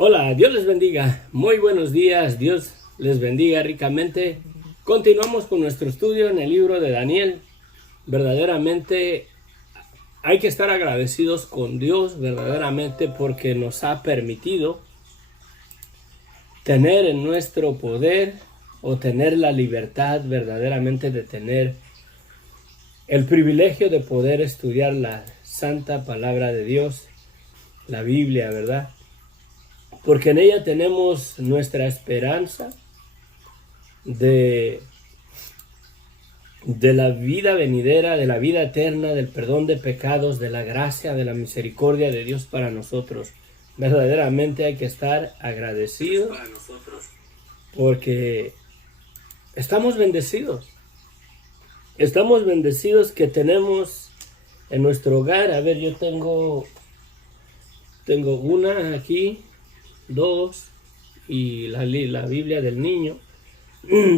Hola, Dios les bendiga. Muy buenos días, Dios les bendiga ricamente. Continuamos con nuestro estudio en el libro de Daniel. Verdaderamente hay que estar agradecidos con Dios, verdaderamente, porque nos ha permitido tener en nuestro poder o tener la libertad verdaderamente de tener el privilegio de poder estudiar la santa palabra de Dios, la Biblia, ¿verdad? Porque en ella tenemos nuestra esperanza de la vida venidera, de la vida eterna, del perdón de pecados, de la gracia, de la misericordia de Dios para nosotros. Verdaderamente hay que estar agradecidos porque estamos bendecidos. Estamos bendecidos que tenemos en nuestro hogar. A ver, yo tengo una aquí, dos, y la Biblia del niño.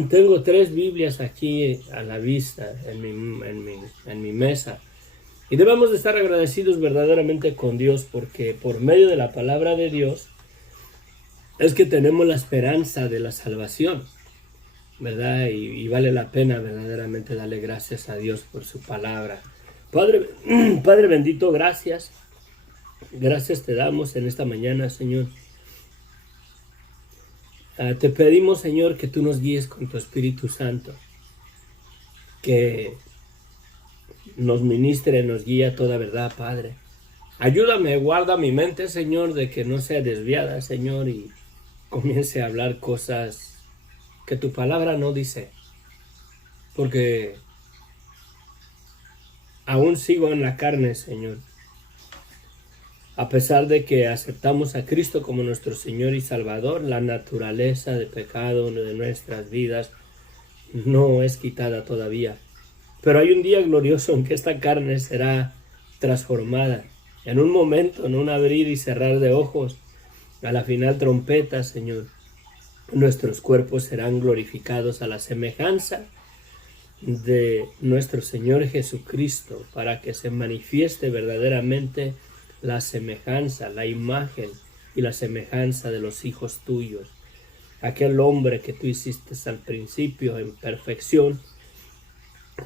Tengo 3 Biblias aquí a la vista en mi mesa. Y debemos de estar agradecidos verdaderamente con Dios, porque por medio de la palabra de Dios es que tenemos la esperanza de la salvación, ¿verdad? Y vale la pena verdaderamente darle gracias a Dios por su palabra. Padre bendito, gracias. Gracias te damos en esta mañana, Señor. Te pedimos, Señor, que tú nos guíes con tu Espíritu Santo, que nos ministre, nos guíe a toda verdad, Padre. Ayúdame, guarda mi mente, Señor, de que no sea desviada, Señor, y comience a hablar cosas que tu palabra no dice, porque aún sigo en la carne, Señor. A pesar de que aceptamos a Cristo como nuestro Señor y Salvador, la naturaleza de pecado de nuestras vidas no es quitada todavía. Pero hay un día glorioso en que esta carne será transformada. En un momento, en un abrir y cerrar de ojos, a la final trompeta, Señor, nuestros cuerpos serán glorificados a la semejanza de nuestro Señor Jesucristo, para que se manifieste verdaderamente la semejanza, la imagen y la semejanza de los hijos tuyos. Aquel hombre que tú hiciste al principio en perfección,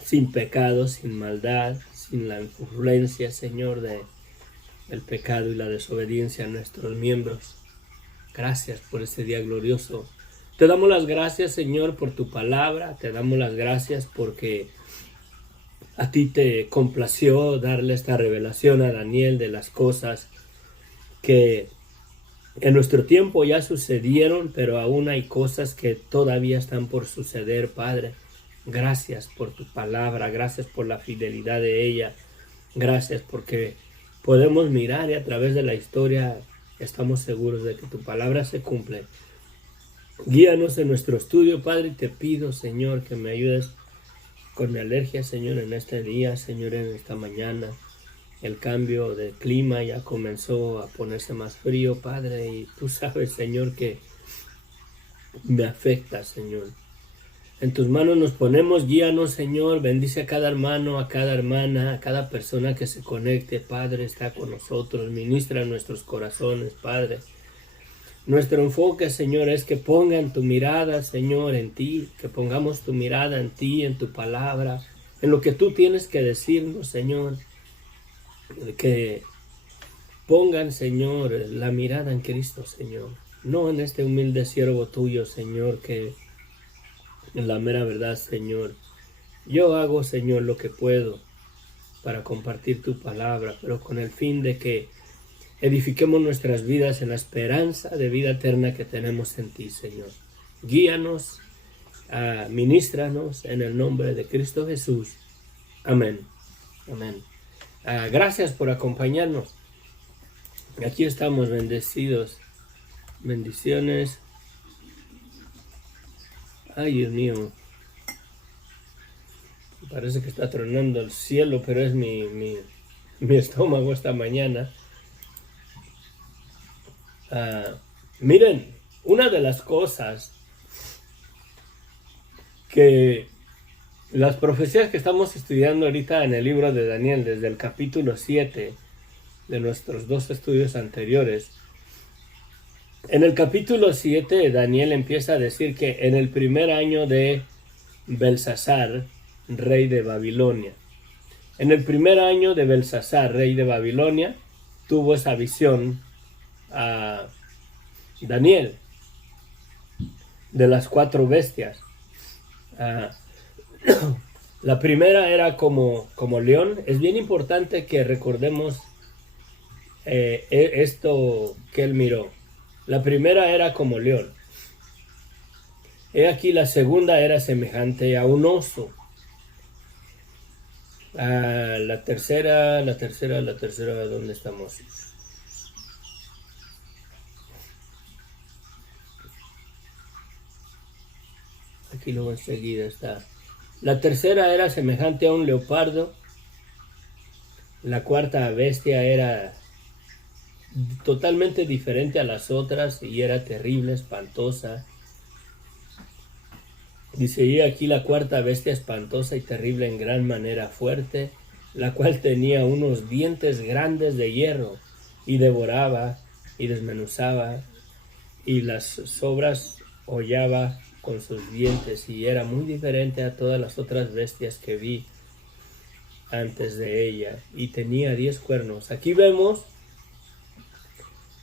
sin pecado, sin maldad, sin la influencia, Señor, del pecado y la desobediencia a nuestros miembros. Gracias por este día glorioso. Te damos las gracias, Señor, por tu palabra. Te damos las gracias porque a ti te complació darle esta revelación a Daniel de las cosas que en nuestro tiempo ya sucedieron, pero aún hay cosas que todavía están por suceder, Padre. Gracias por tu palabra, gracias por la fidelidad de ella. Gracias porque podemos mirar y a través de la historia estamos seguros de que tu palabra se cumple. Guíanos en nuestro estudio, Padre, y te pido, Señor, que me ayudes con mi alergia, Señor, en este día, Señor, en esta mañana. El cambio de clima ya comenzó a ponerse más frío, Padre, y tú sabes, Señor, que me afecta, Señor. En tus manos nos ponemos, guíanos, Señor, bendice a cada hermano, a cada hermana, a cada persona que se conecte, Padre, está con nosotros, ministra nuestros corazones, Padre. Nuestro enfoque, Señor, es que pongan tu mirada, Señor, en ti, que pongamos tu mirada en ti, en tu palabra, en lo que tú tienes que decirnos, Señor, que pongan, Señor, la mirada en Cristo, Señor, no en este humilde siervo tuyo, Señor, que en la mera verdad, Señor, yo hago, Señor, lo que puedo para compartir tu palabra, pero con el fin de que edifiquemos nuestras vidas en la esperanza de vida eterna que tenemos en ti, Señor. Guíanos, ministranos en el nombre de Cristo Jesús. Amén. Amén. Gracias por acompañarnos. Aquí estamos bendecidos. Bendiciones. Ay, Dios mío. Parece que está tronando el cielo, pero es mi estómago esta mañana. Miren, una de las cosas que las profecías que estamos estudiando ahorita en el libro de Daniel, desde el capítulo 7 de nuestros 2 estudios anteriores, En el capítulo 7, Daniel empieza a decir que en el primer año de Belsasar, rey de Babilonia. En el primer año de Belsasar, rey de Babilonia, tuvo esa visión a Daniel de las 4 bestias. La primera era como león. Es bien importante que recordemos esto que él miró. La primera era como león. He aquí la segunda era semejante a un oso. La tercera, ¿dónde estamos? Aquí luego enseguida está. La tercera era semejante a un leopardo. La cuarta bestia era totalmente diferente a las otras y era terrible, espantosa. Dice, y aquí la cuarta bestia espantosa y terrible en gran manera fuerte, la cual tenía unos dientes grandes de hierro y devoraba y desmenuzaba y las sobras hollaba con sus dientes y era muy diferente a todas las otras bestias que vi antes de ella y tenía 10 cuernos. Aquí vemos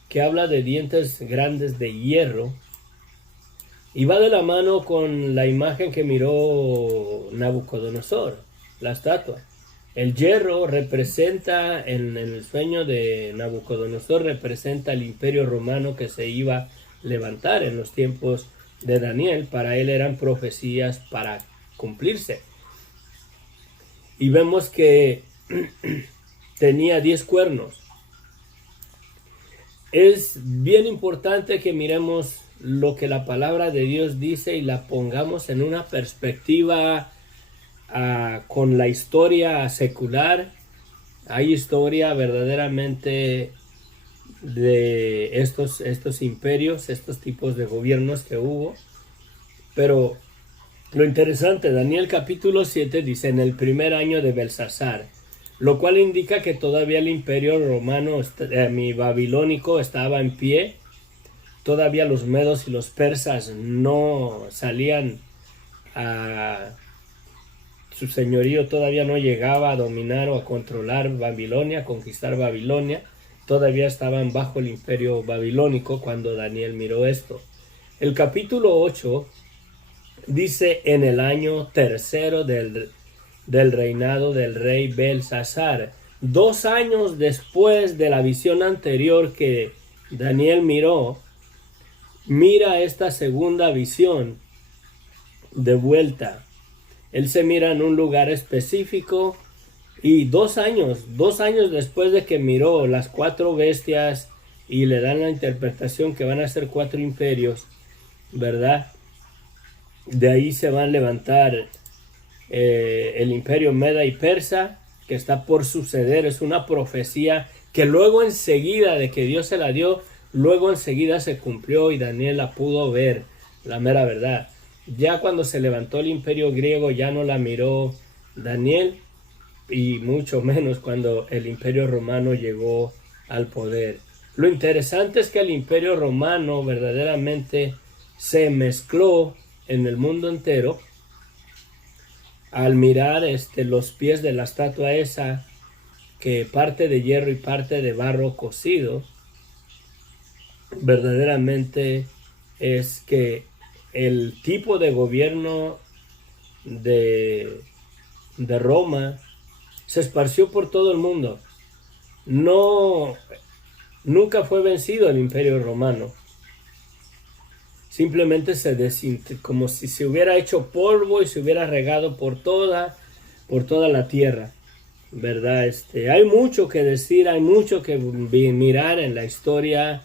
que habla de dientes grandes de hierro y va de la mano con la imagen que miró Nabucodonosor, la estatua. El hierro representa, en el sueño de Nabucodonosor, representa el imperio romano que se iba a levantar en los tiempos de Daniel. Para él eran profecías para cumplirse. Y vemos que tenía 10 cuernos. Es bien importante que miremos lo que la palabra de Dios dice y la pongamos en una perspectiva con la historia secular. Hay historia verdaderamente de estos imperios, estos tipos de gobiernos que hubo. Pero lo interesante, Daniel capítulo 7 dice, en el primer año de Belsasar, lo cual indica que todavía el imperio romano, babilónico, estaba en pie. Todavía los medos y los persas no salían su señorío todavía no llegaba a dominar o a controlar Babilonia, a conquistar Babilonia. Todavía estaban bajo el imperio babilónico cuando Daniel miró esto. El capítulo 8 dice, en el año tercero del reinado del rey Belsasar, 2 años después de la visión anterior que Daniel miró, mira esta segunda visión de vuelta. Él se mira en un lugar específico y 2 años después de que miró las 4 bestias y le dan la interpretación que van a ser 4 imperios, ¿verdad? De ahí se van a levantar el imperio Meda y Persa, que está por suceder. Es una profecía que luego enseguida de que Dios se la dio, luego enseguida se cumplió y Daniel la pudo ver, la mera verdad. Ya cuando se levantó el imperio griego ya no la miró Daniel, y mucho menos cuando el imperio romano llegó al poder. Lo interesante es que el imperio romano verdaderamente se mezcló en el mundo entero. Al mirar los pies de la estatua esa, que parte de hierro y parte de barro cocido, verdaderamente es que el tipo de gobierno de Roma se esparció por todo el mundo. Nunca fue vencido el imperio romano. Simplemente como si se hubiera hecho polvo y se hubiera regado por toda la tierra, ¿verdad? Hay mucho que decir, hay mucho que mirar en la historia,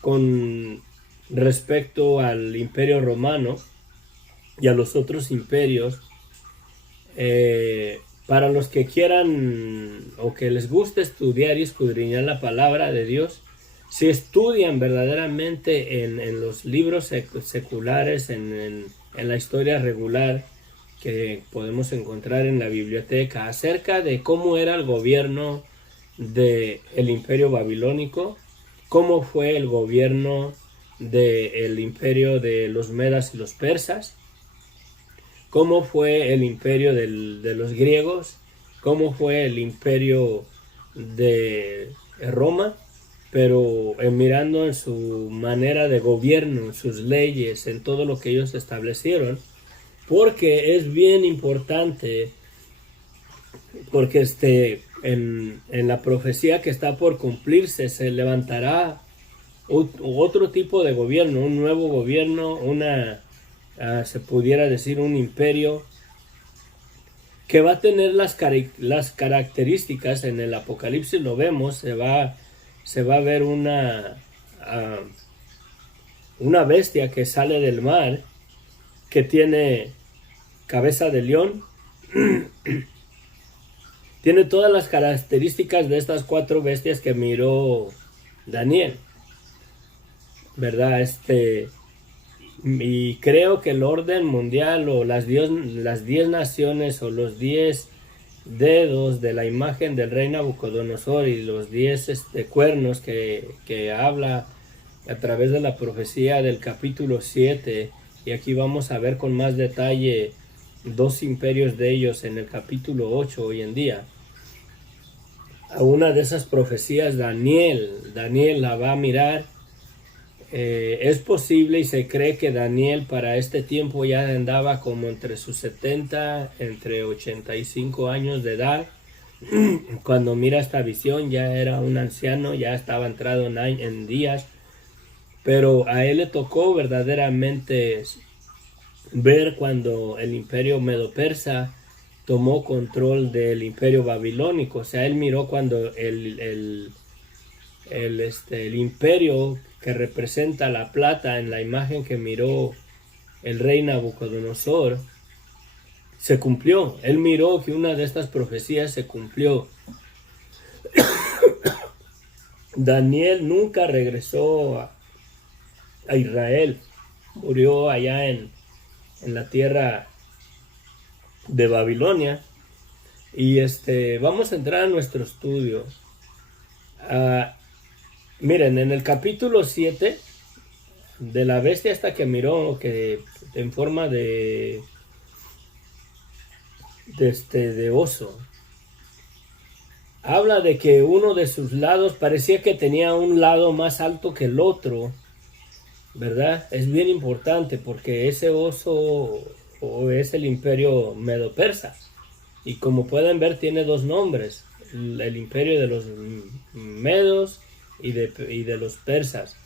con respecto al imperio romano y a los otros imperios. Para los que quieran o que les guste estudiar y escudriñar la palabra de Dios, si estudian verdaderamente en los libros seculares, en la historia regular que podemos encontrar en la biblioteca acerca de cómo era el gobierno del imperio babilónico, cómo fue el gobierno del imperio de los medas y los persas, cómo fue el imperio de los griegos, cómo fue el imperio de Roma, pero mirando en su manera de gobierno, en sus leyes, en todo lo que ellos establecieron, porque es bien importante, porque en la profecía que está por cumplirse se levantará otro tipo de gobierno, un nuevo gobierno, se pudiera decir un imperio que va a tener las características. En el Apocalipsis lo vemos, se va a ver una bestia que sale del mar, que tiene cabeza de león, tiene todas las características de estas 4 bestias que miró Daniel, ¿verdad? Y creo que el orden mundial o las 10 naciones o los 10 dedos de la imagen del rey Nabucodonosor y los 10 cuernos que habla a través de la profecía del capítulo 7, y aquí vamos a ver con más detalle 2 imperios de ellos en el capítulo 8 hoy en día. A una de esas profecías Daniel la va a mirar. Es posible y se cree que Daniel para este tiempo ya andaba como entre sus 70, entre 85 años de edad. Cuando mira esta visión ya era un anciano, ya estaba entrado en días, pero a él le tocó verdaderamente ver cuando el imperio medo-persa tomó control del imperio babilónico. O sea, él miró cuando el imperio que representa la plata en la imagen que miró el rey Nabucodonosor se cumplió. Él miró que una de estas profecías se cumplió. Daniel nunca regresó a Israel, murió allá en la tierra de Babilonia. Y vamos a entrar a nuestro estudio. Miren, en el capítulo 7 de la bestia esta que miró, que en forma de oso, habla de que uno de sus lados parecía que tenía un lado más alto que el otro, ¿verdad? Es bien importante porque ese oso es el imperio medo-persa, y como pueden ver tiene 2 nombres, el imperio de los medos y de los persas.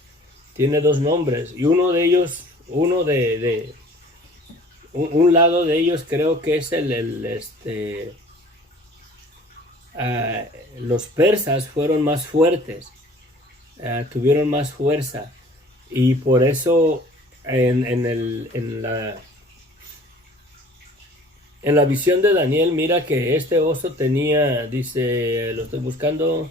Tiene 2 nombres, y uno de ellos, un lado de ellos creo que es los persas fueron más fuertes, tuvieron más fuerza, y por eso en la visión de Daniel mira que este oso tenía, dice, lo estoy buscando,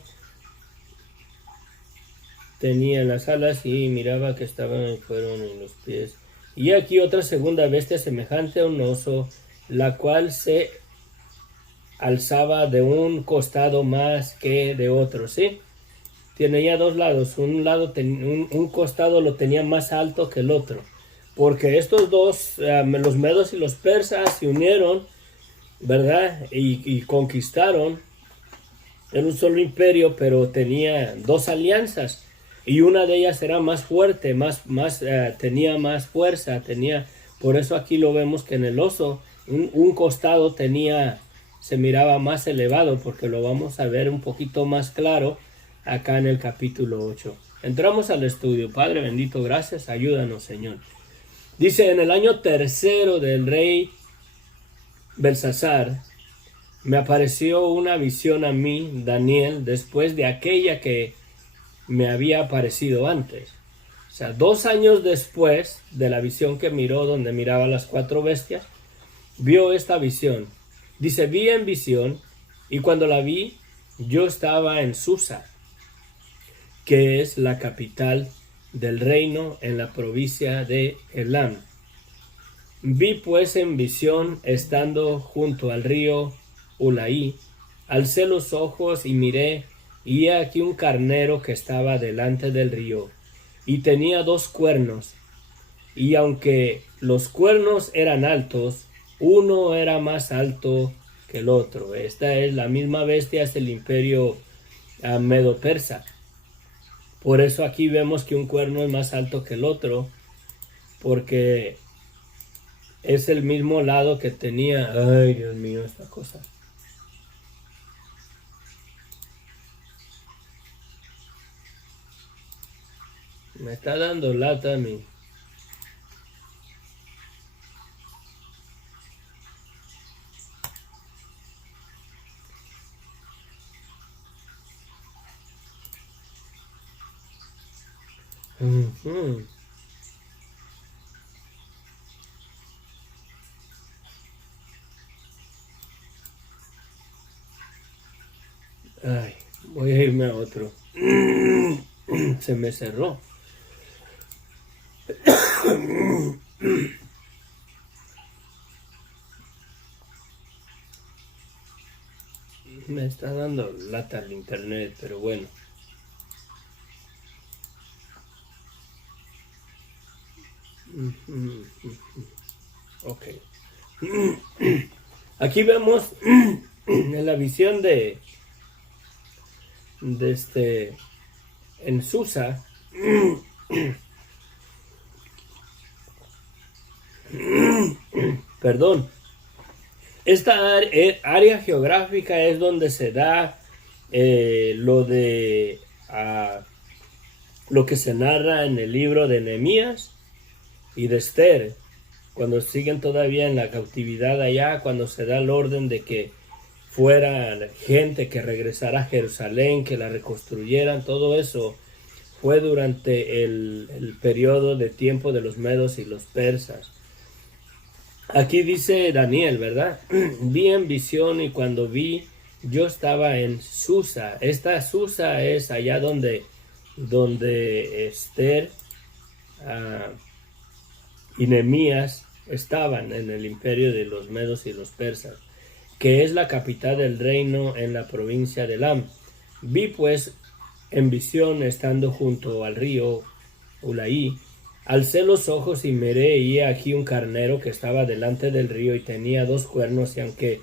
tenía las alas y miraba que fueron en los pies. Y aquí otra segunda bestia semejante a un oso, la cual se alzaba de un costado más que de otro, ¿sí? Tenía 2 lados, un costado lo tenía más alto que el otro, porque estos dos, los medos y los persas, se unieron, ¿verdad? Y conquistaron. Era un solo imperio, pero tenía 2 alianzas. Y una de ellas era más fuerte, tenía más fuerza, por eso aquí lo vemos que en el oso, un costado se miraba más elevado, porque lo vamos a ver un poquito más claro acá en el capítulo 8. Entramos al estudio. Padre bendito, gracias, ayúdanos, Señor. Dice, en el año 3 del rey Belsasar, me apareció una visión a mí, Daniel, después de aquella que me había aparecido antes. O sea, 2 años después de la visión que miró, donde miraba las 4 bestias, vio esta visión. Dice, vi en visión, y cuando la vi, yo estaba en Susa, que es la capital del reino en la provincia de Elam. Vi pues en visión, estando junto al río Ulaí, alcé los ojos y miré, y he aquí un carnero que estaba delante del río, y tenía 2 cuernos, y aunque los cuernos eran altos, uno era más alto que el otro. Esta es la misma bestia, es el imperio medo-persa. Por eso aquí vemos que un cuerno es más alto que el otro, porque es el mismo lado que tenía. Ay, Dios mío, esta cosa. Me está dando lata a mí. Ay, voy a irme a otro. Se me cerró. Me está dando lata el internet, pero bueno. Ok. Aquí vemos en la visión de en Susa. Perdón. Esta área geográfica es donde se da lo que se narra en el libro de Nehemías y de Esther, cuando siguen todavía en la cautividad allá, cuando se da el orden de que fuera gente que regresara a Jerusalén, que la reconstruyeran. Todo eso fue durante el periodo de tiempo de los medos y los persas. Aquí dice Daniel, ¿verdad? Vi en visión, y cuando vi, yo estaba en Susa. Esta Susa es allá donde Esther y Nehemías estaban, en el imperio de los medos y los persas, que es la capital del reino en la provincia de Elam. Vi pues en visión, estando junto al río Ulaí, alcé los ojos y miré, y he aquí un carnero que estaba delante del río, y tenía 2 cuernos, y aunque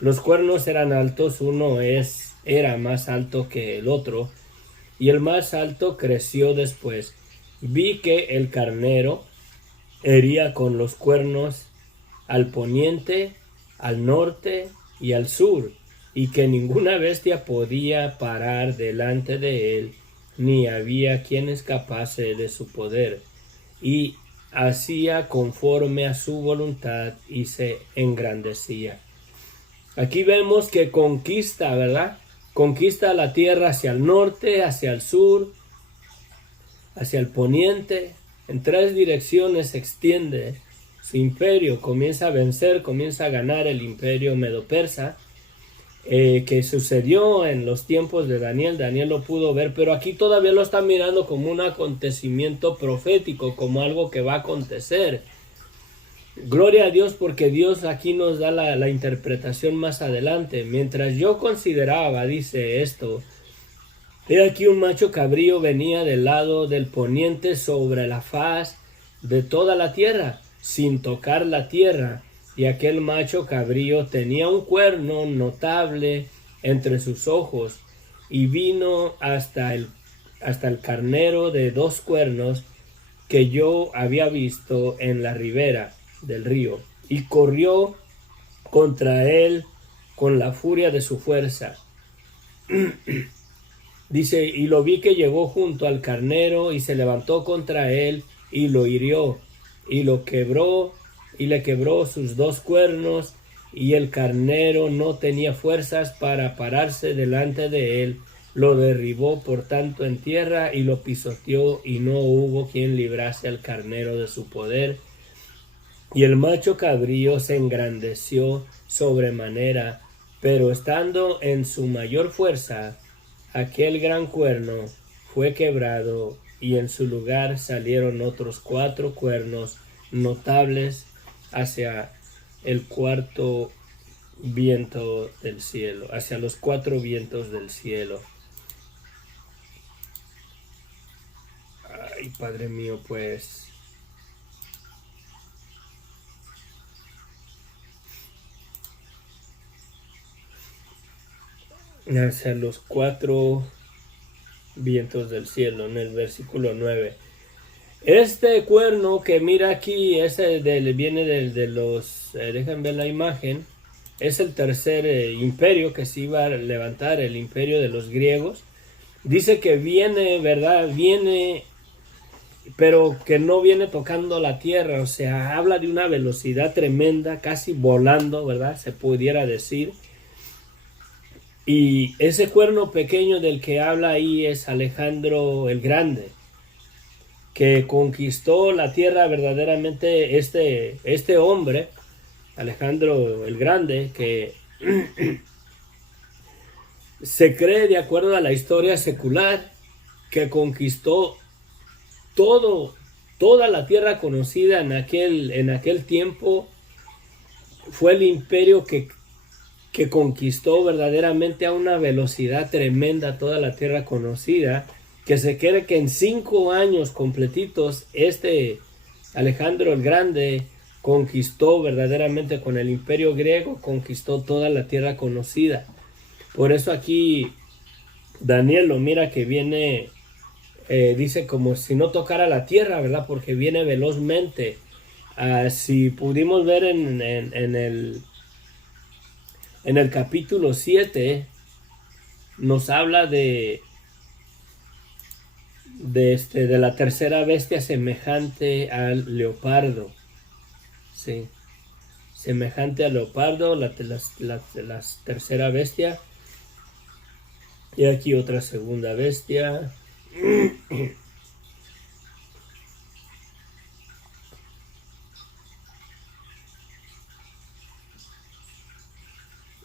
los cuernos eran altos, uno era más alto que el otro, y el más alto creció después. Vi que el carnero hería con los cuernos al poniente, al norte y al sur, y que ninguna bestia podía parar delante de él, ni había quien escapase de su poder, y hacía conforme a su voluntad y se engrandecía. Aquí vemos que conquista, ¿verdad? Conquista la tierra hacia el norte, hacia el sur, hacia el poniente. En 3 direcciones se extiende su imperio. Comienza a vencer, comienza a ganar el imperio medo-persa, que sucedió en los tiempos de Daniel. Daniel lo pudo ver, pero aquí todavía lo está mirando como un acontecimiento profético, como algo que va a acontecer. Gloria a Dios, porque Dios aquí nos da la interpretación más adelante. Mientras yo consideraba, dice esto, he aquí un macho cabrío venía del lado del poniente sobre la faz de toda la tierra, sin tocar la tierra, y aquel macho cabrío tenía un cuerno notable entre sus ojos, y vino hasta el carnero de 2 cuernos que yo había visto en la ribera del río, y corrió contra él con la furia de su fuerza. Dice, y lo vi que llegó junto al carnero, y se levantó contra él, y lo hirió, y lo quebró, y le quebró sus 2 cuernos, y el carnero no tenía fuerzas para pararse delante de él. Lo derribó por tanto en tierra, y lo pisoteó, y no hubo quien librase al carnero de su poder. Y el macho cabrío se engrandeció sobremanera, pero estando en su mayor fuerza, aquel gran cuerno fue quebrado, y en su lugar salieron otros 4 cuernos notables hacia el viento del cielo, hacia los 4 vientos del cielo. Ay, Padre mío, pues hacia los cuatro vientos del cielo, en el versículo 9. Este cuerno que mira aquí, viene de los, dejen ver la imagen, es el tercer imperio que se iba a levantar, el imperio de los griegos. Dice que viene, ¿verdad? Viene, pero que no viene tocando la tierra, o sea, habla de una velocidad tremenda, casi volando, ¿verdad? Se pudiera decir. Y ese cuerno pequeño del que habla ahí es Alejandro el Grande, que conquistó la tierra verdaderamente. Este hombre, Alejandro el Grande, que se cree, de acuerdo a la historia secular, que conquistó toda la tierra conocida en aquel tiempo. Fue el imperio que conquistó verdaderamente a una velocidad tremenda toda la tierra conocida, que se cree que en 5 años completitos Alejandro el Grande conquistó verdaderamente con el imperio griego, conquistó toda la tierra conocida. Por eso aquí Daniel lo mira que viene, dice como si no tocara la tierra, ¿verdad? Porque viene velozmente. Si pudimos ver en el capítulo 7, nos habla de la tercera bestia semejante al leopardo. Sí, semejante al leopardo, la tercera bestia. Y aquí otra segunda bestia.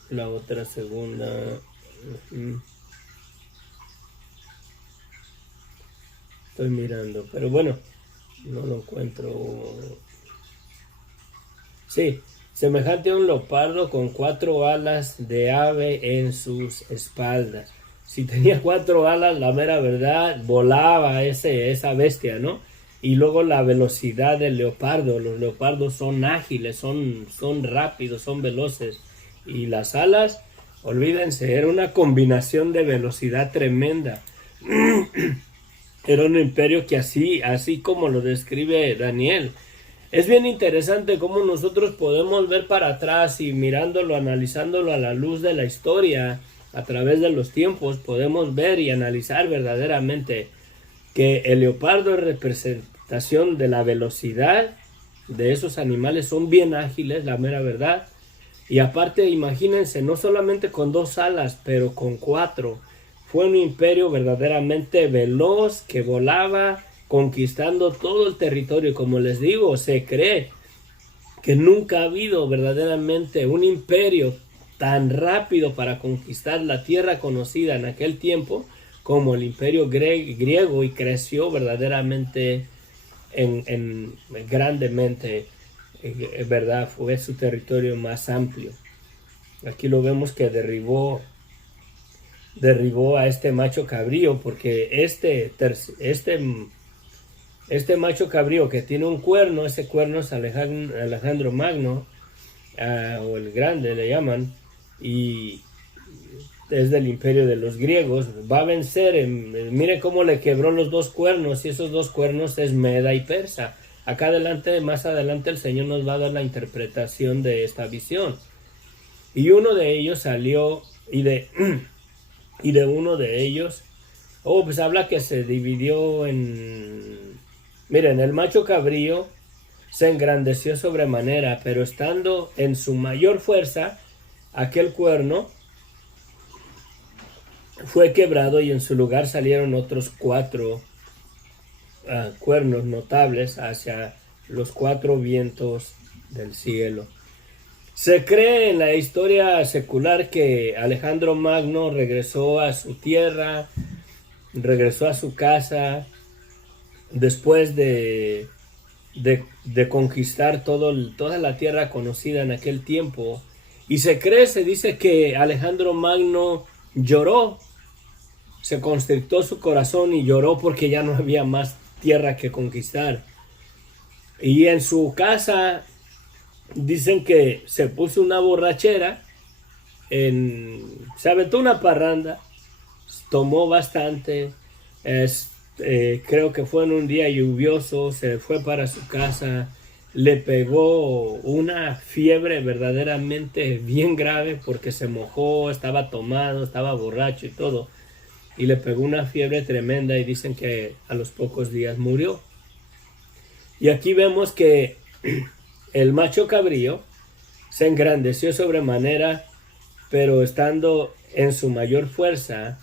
La otra segunda. Estoy mirando, pero bueno, no lo encuentro. Sí, semejante a un leopardo con 4 alas de ave en sus espaldas. Si tenía 4 alas, la mera verdad, volaba esa bestia, ¿no? Y luego la velocidad del leopardo. Los leopardos son ágiles, son rápidos, son veloces. Y las alas, olvídense, era una combinación de velocidad tremenda. Era un imperio que así como lo describe Daniel. Es bien interesante cómo nosotros podemos ver para atrás y mirándolo, analizándolo a la luz de la historia, a través de los tiempos, podemos ver y analizar verdaderamente que el leopardo es representación de la velocidad de esos animales. Son bien ágiles, la mera verdad. Y aparte, imagínense, no solamente con 2 alas, pero con 4. Fue un imperio verdaderamente veloz que volaba, conquistando todo el territorio. Como les digo, se cree que nunca ha habido verdaderamente un imperio tan rápido para conquistar la tierra conocida en aquel tiempo como el imperio griego, y creció verdaderamente grandemente, verdad, fue su territorio más amplio. Aquí lo vemos que derribó a este macho cabrío, porque este macho cabrío que tiene un cuerno, ese cuerno es Alejandro Magno, o el Grande le llaman, y es del imperio de los griegos. Va a vencer, mire cómo le quebró los 2 cuernos, y esos 2 cuernos es Meda y Persa. Acá adelante, más adelante, el Señor nos va a dar la interpretación de esta visión. Y uno de ellos salió, y de uno de ellos, pues habla que se dividió miren, el macho cabrío se engrandeció sobremanera, pero estando en su mayor fuerza, aquel cuerno fue quebrado, y en su lugar salieron otros 4 cuernos notables hacia los 4 vientos del cielo. Se cree en la historia secular que Alejandro Magno regresó a su tierra, regresó a su casa, después de conquistar toda la tierra conocida en aquel tiempo. Y se dice que Alejandro Magno lloró, se constrictó su corazón y lloró porque ya no había más tierra que conquistar. Y en su casa dicen que se puso una borrachera, se aventó una parranda, tomó bastante, creo que fue en un día lluvioso, se fue para su casa, le pegó una fiebre verdaderamente bien grave porque se mojó, estaba tomado, estaba borracho y todo, y le pegó una fiebre tremenda y dicen que a los pocos días murió. Y aquí vemos que el macho cabrío se engrandeció sobremanera, pero estando en su mayor fuerza,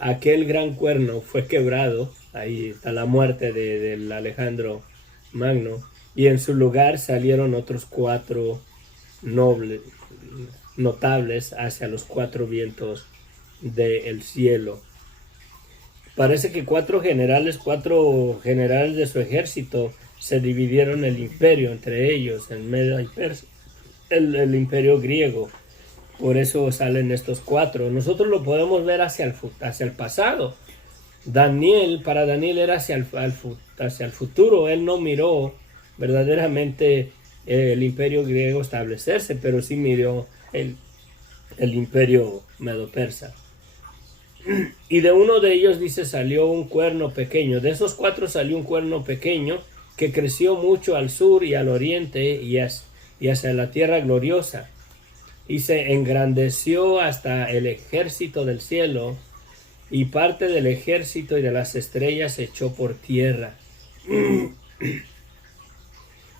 aquel gran cuerno fue quebrado. Ahí está la muerte del Alejandro Magno, y en su lugar salieron otros 4 notables hacia los 4 vientos del cielo. Parece que 4 generales de su ejército se dividieron el imperio entre ellos, en Media y Persia, el imperio griego. Por eso salen estos 4. Nosotros lo podemos ver hacia el pasado. Para Daniel era hacia el futuro. Él no miró verdaderamente el imperio griego establecerse, pero sí miró el imperio medo-persa. Y de uno de ellos, dice, salió un cuerno pequeño. De esos 4 salió un cuerno pequeño que creció mucho al sur y al oriente y hacia la tierra gloriosa. Y se engrandeció hasta el ejército del cielo, y parte del ejército y de las estrellas se echó por tierra.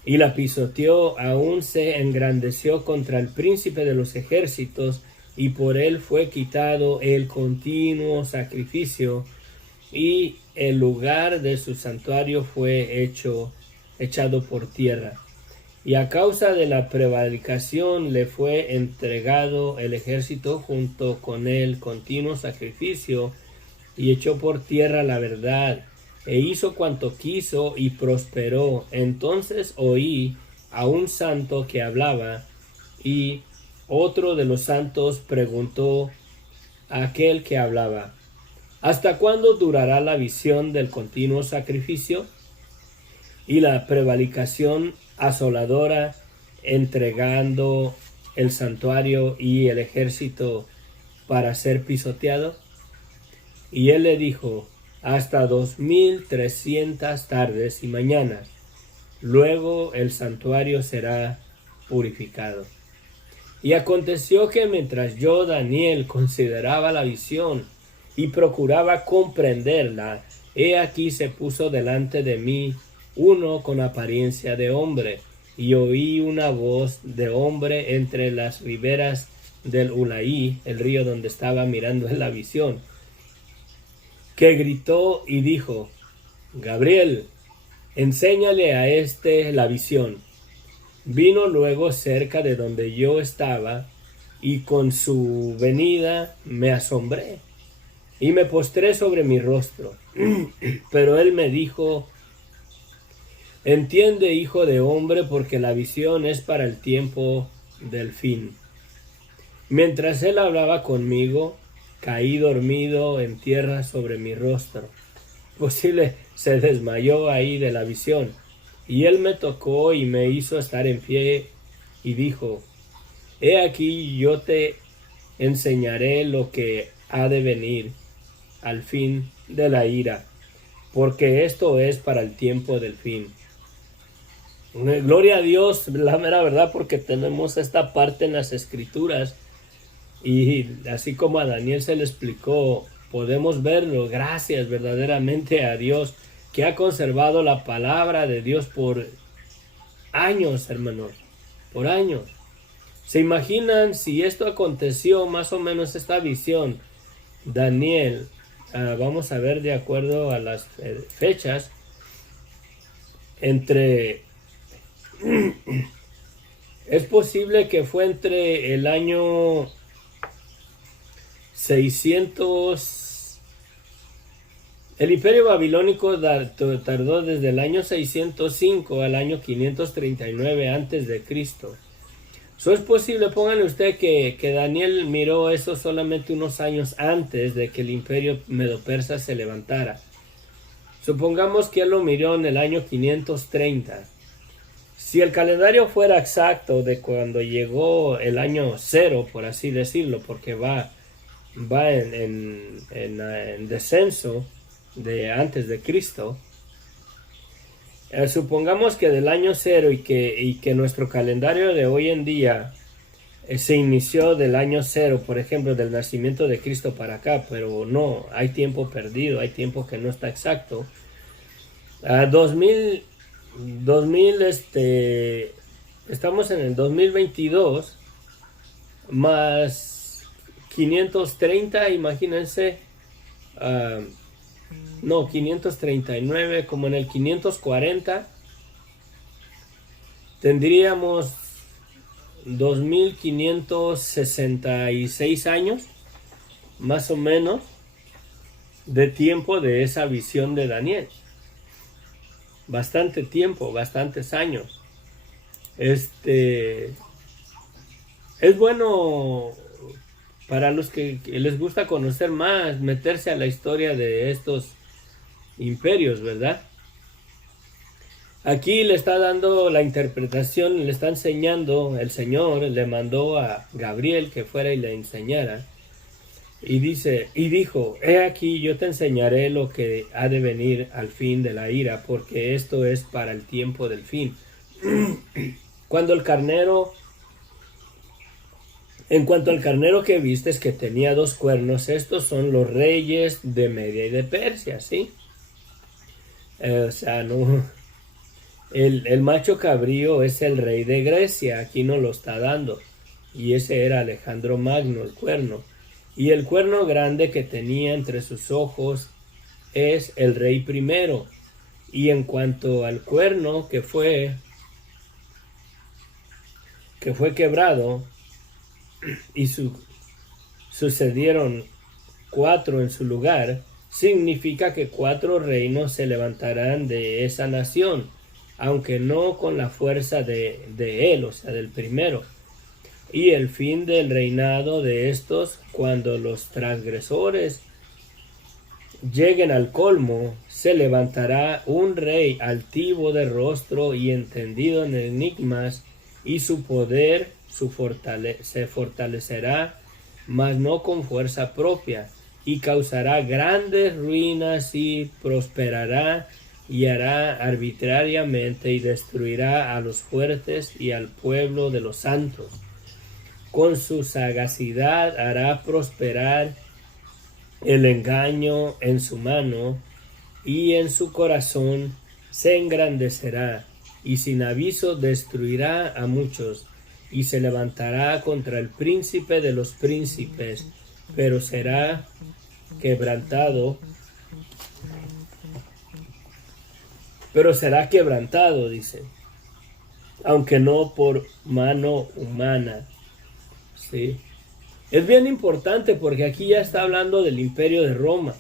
Y la pisoteó, aún se engrandeció contra el príncipe de los ejércitos, y por él fue quitado el continuo sacrificio, y el lugar de su santuario fue echado por tierra. Y a causa de la prevaricación le fue entregado el ejército junto con el continuo sacrificio, y echó por tierra la verdad, e hizo cuanto quiso y prosperó. Entonces oí a un santo que hablaba, y otro de los santos preguntó a aquel que hablaba: ¿hasta cuándo durará la visión del continuo sacrificio y la prevaricación asoladora, entregando el santuario y el ejército para ser pisoteado? Y él le dijo: hasta 2300 tardes y mañanas, luego el santuario será purificado. Y aconteció que mientras yo, Daniel, consideraba la visión y procuraba comprenderla, he aquí se puso delante de mí uno con apariencia de hombre, y oí una voz de hombre entre las riberas del Ulaí, el río donde estaba mirando en la visión, que gritó y dijo: Gabriel, enséñale a este la visión. Vino luego cerca de donde yo estaba, y con su venida me asombré, y me postré sobre mi rostro. Pero él me dijo: entiende, hijo de hombre, porque la visión es para el tiempo del fin. Mientras él hablaba conmigo, caí dormido en tierra sobre mi rostro. Posible se desmayó ahí de la visión. Y él me tocó y me hizo estar en pie, y dijo: he aquí, yo te enseñaré lo que ha de venir al fin de la ira, porque esto es para el tiempo del fin. Gloria a Dios, la mera verdad, porque tenemos esta parte en las Escrituras, y así como a Daniel se le explicó, podemos verlo. Gracias verdaderamente a Dios, que ha conservado la palabra de Dios por años, hermanos, por años. ¿Se imaginan si esto aconteció, más o menos esta visión? Daniel, vamos a ver de acuerdo a las fechas, es posible que fue entre el año 600. El imperio babilónico tardó desde el año 605 al año 539 antes de Cristo. Es posible, póngale usted que Daniel miró eso solamente unos años antes de que el imperio medo-persa se levantara. Supongamos que él lo miró en el año 530. Si el calendario fuera exacto de cuando llegó el año cero, por así decirlo, porque va en descenso de antes de Cristo, supongamos que del año cero y que nuestro calendario de hoy en día se inició del año cero, por ejemplo, del nacimiento de Cristo para acá, pero no, hay tiempo perdido, hay tiempo que no está exacto. 2000, estamos en el 2022, más 530, imagínense, no, 539, como en el 540, tendríamos 2566 años, más o menos, de tiempo de esa visión de Daniel. Bastante tiempo, bastantes años. Es bueno para los que les gusta conocer más, meterse a la historia de estos imperios, ¿verdad? Aquí le está dando la interpretación, le está enseñando, el Señor le mandó a Gabriel que fuera y le enseñara. Y dijo, he aquí yo te enseñaré lo que ha de venir al fin de la ira, porque esto es para el tiempo del fin. En cuanto al carnero que vistes que tenía 2 cuernos, estos son los reyes de Media y de Persia, ¿sí? El macho cabrío es el rey de Grecia, aquí no lo está dando, y ese era Alejandro Magno, el cuerno. Y el cuerno grande que tenía entre sus ojos es el rey primero. Y en cuanto al cuerno que fue quebrado, y sucedieron 4 en su lugar, significa que 4 reinos se levantarán de esa nación, aunque no con la fuerza de él, o sea, del primero. Y el fin del reinado de estos, cuando los transgresores lleguen al colmo, se levantará un rey altivo de rostro y entendido en enigmas, y su poder se fortalecerá, mas no con fuerza propia, y causará grandes ruinas y prosperará, y hará arbitrariamente y destruirá a los fuertes y al pueblo de los santos. Con su sagacidad hará prosperar el engaño en su mano, y en su corazón se engrandecerá, y sin aviso destruirá a muchos, y se levantará contra el príncipe de los príncipes, pero será quebrantado, dice, aunque no por mano humana. ¿Sí? Es bien importante porque aquí ya está hablando del imperio de Roma.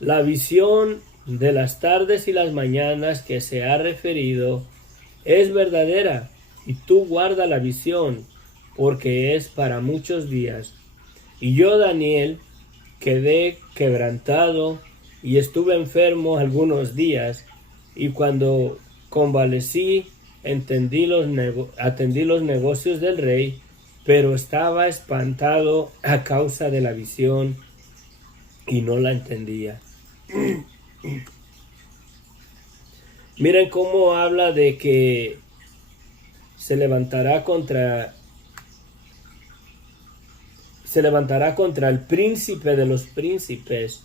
La visión de las tardes y las mañanas que se ha referido es verdadera, y tú guarda la visión, porque es para muchos días. Y yo, Daniel, quedé quebrantado y estuve enfermo algunos días, y cuando convalecí atendí los negocios del rey, pero estaba espantado a causa de la visión y no la entendía. Miren cómo habla de que se levantará contra el príncipe de los príncipes,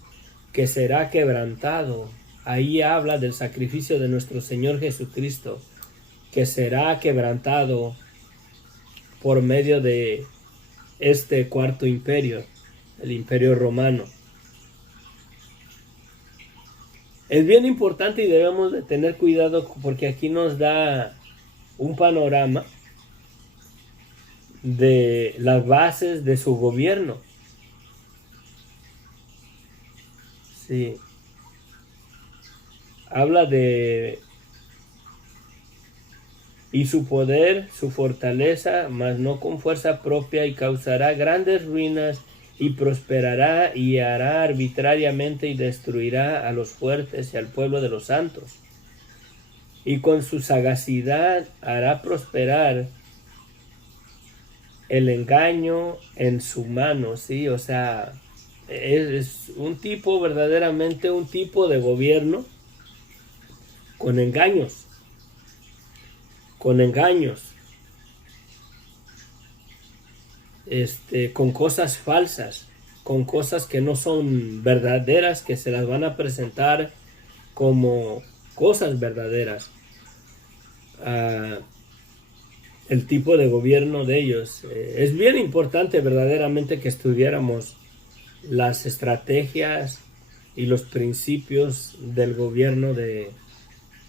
que será quebrantado. Ahí habla del sacrificio de nuestro Señor Jesucristo, que será quebrantado por medio de este cuarto imperio, el imperio romano. Es bien importante y debemos de tener cuidado, porque aquí nos da un panorama de las bases de su gobierno. Sí. Habla de y su poder, su fortaleza, mas no con fuerza propia, y causará grandes ruinas y prosperará y hará arbitrariamente y destruirá a los fuertes y al pueblo de los santos. Y con su sagacidad hará prosperar el engaño en su mano, ¿sí? O sea, es un tipo, verdaderamente un tipo de gobierno con engaños, con cosas falsas, con cosas que no son verdaderas, que se las van a presentar como cosas verdaderas. El tipo de gobierno de ellos. Es bien importante verdaderamente que estudiáramos las estrategias y los principios del gobierno de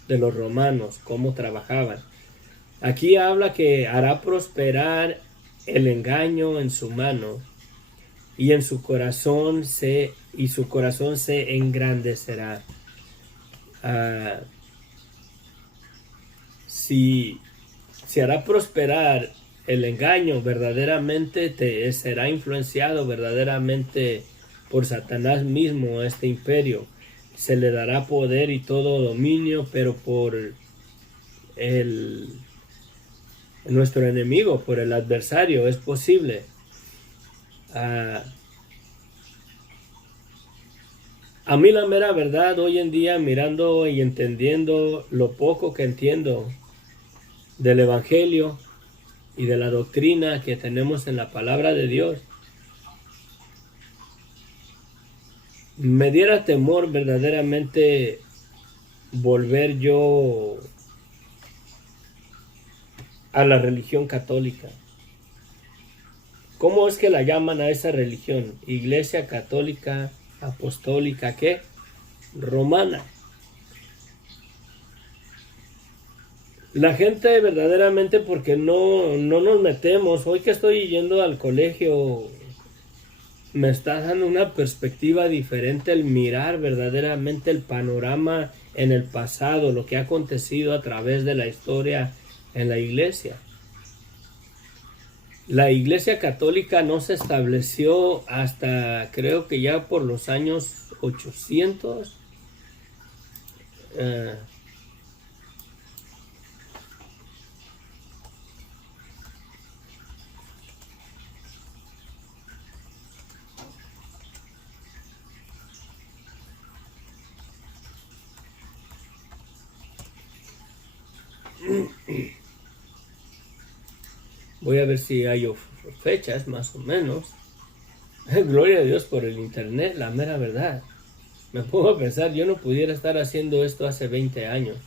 los romanos, cómo trabajaban. Aquí habla que hará prosperar el engaño en su mano y en su corazón se engrandecerá. Si hará prosperar el engaño, verdaderamente será influenciado verdaderamente por Satanás mismo, este imperio. Se le dará poder y todo dominio, pero por nuestro enemigo, por el adversario, es posible. A mí la mera verdad, hoy en día, mirando y entendiendo lo poco que entiendo del Evangelio y de la doctrina que tenemos en la palabra de Dios, me diera temor verdaderamente volver yo a la religión católica. ¿Cómo es que la llaman a esa religión? Iglesia Católica Apostólica, ¿qué? Romana. La gente verdaderamente, porque no nos metemos. Hoy que estoy yendo al colegio, me está dando una perspectiva diferente el mirar verdaderamente el panorama en el pasado, lo que ha acontecido a través de la historia en la iglesia. La iglesia católica no se estableció hasta, creo que ya por los años 800. Voy a ver si hay fechas más o menos. Gloria a Dios por el internet, la mera verdad. Me pongo a pensar, yo no pudiera estar haciendo esto hace 20 años.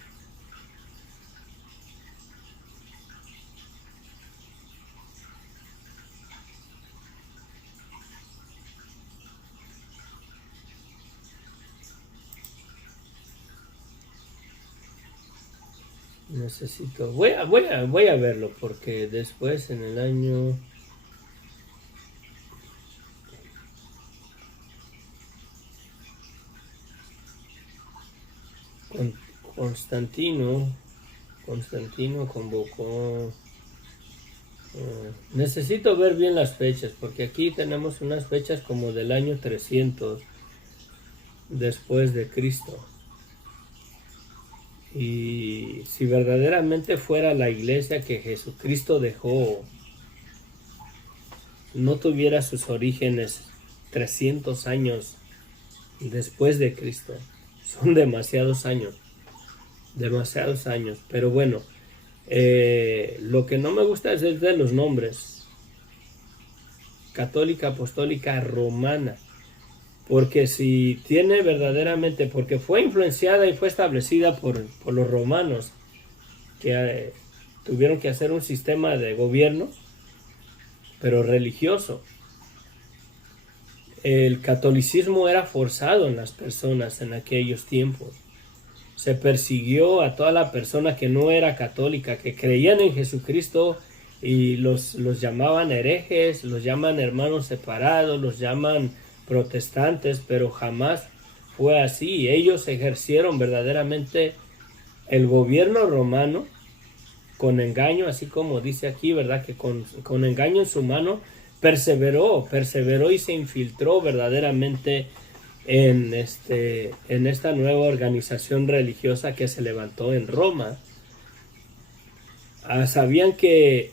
Necesito, voy a verlo, porque después en el año Constantino convocó. Necesito ver bien las fechas, porque aquí tenemos unas fechas como del año 300 después de Cristo. Y si verdaderamente fuera la iglesia que Jesucristo dejó, no tuviera sus orígenes 300 años después de Cristo, son demasiados años. Pero bueno, lo que no me gusta es el de los nombres: Católica Apostólica Romana. Porque si tiene verdaderamente, porque fue influenciada y fue establecida por los romanos, que tuvieron que hacer un sistema de gobierno, pero religioso. El catolicismo era forzado en las personas en aquellos tiempos. Se persiguió a toda la persona que no era católica, que creían en Jesucristo, y los llamaban herejes, los llaman hermanos separados, los llaman protestantes, pero jamás fue así. Ellos ejercieron verdaderamente el gobierno romano con engaño, así como dice aquí, ¿verdad? Que con engaño en su mano, perseveró y se infiltró verdaderamente en esta nueva organización religiosa que se levantó en Roma. Sabían que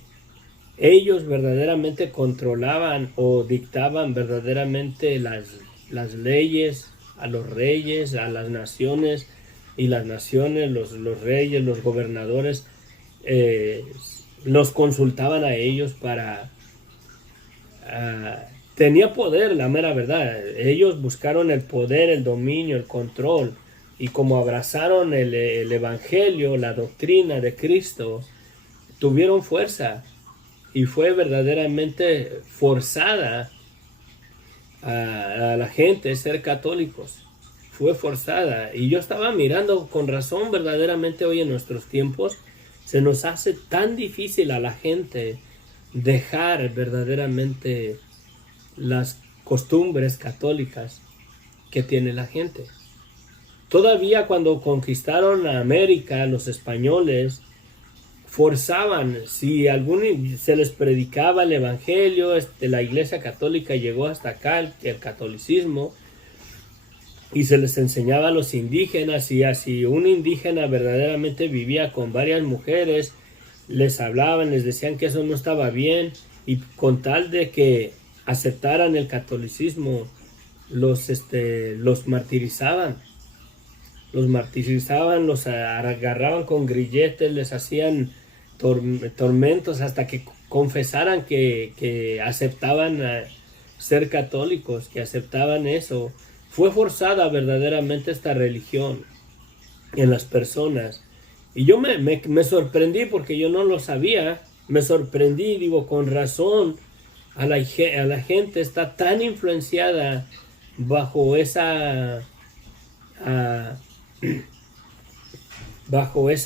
ellos verdaderamente controlaban o dictaban verdaderamente las leyes a los reyes, a las naciones, y las naciones, los reyes, los gobernadores, los consultaban a ellos para... tenía poder, la mera verdad. Ellos buscaron el poder, el dominio, el control, y como abrazaron el evangelio, la doctrina de Cristo, tuvieron fuerza, y fue verdaderamente forzada a la gente ser católicos. Fue forzada, y yo estaba mirando con razón verdaderamente hoy en nuestros tiempos se nos hace tan difícil a la gente dejar verdaderamente las costumbres católicas que tiene la gente. Todavía cuando conquistaron a América, los españoles forzaban, si se les predicaba el evangelio, la iglesia católica llegó hasta acá, el catolicismo, y se les enseñaba a los indígenas, y así un indígena verdaderamente vivía con varias mujeres, les hablaban, les decían que eso no estaba bien, y con tal de que aceptaran el catolicismo, los martirizaban. Los agarraban con grilletes, les hacían tormentos hasta que confesaran que aceptaban ser católicos, que aceptaban eso. Fue forzada verdaderamente esta religión en las personas. Y yo me sorprendí porque yo no lo sabía. Me sorprendí, digo, con razón a la gente está tan influenciada bajo esa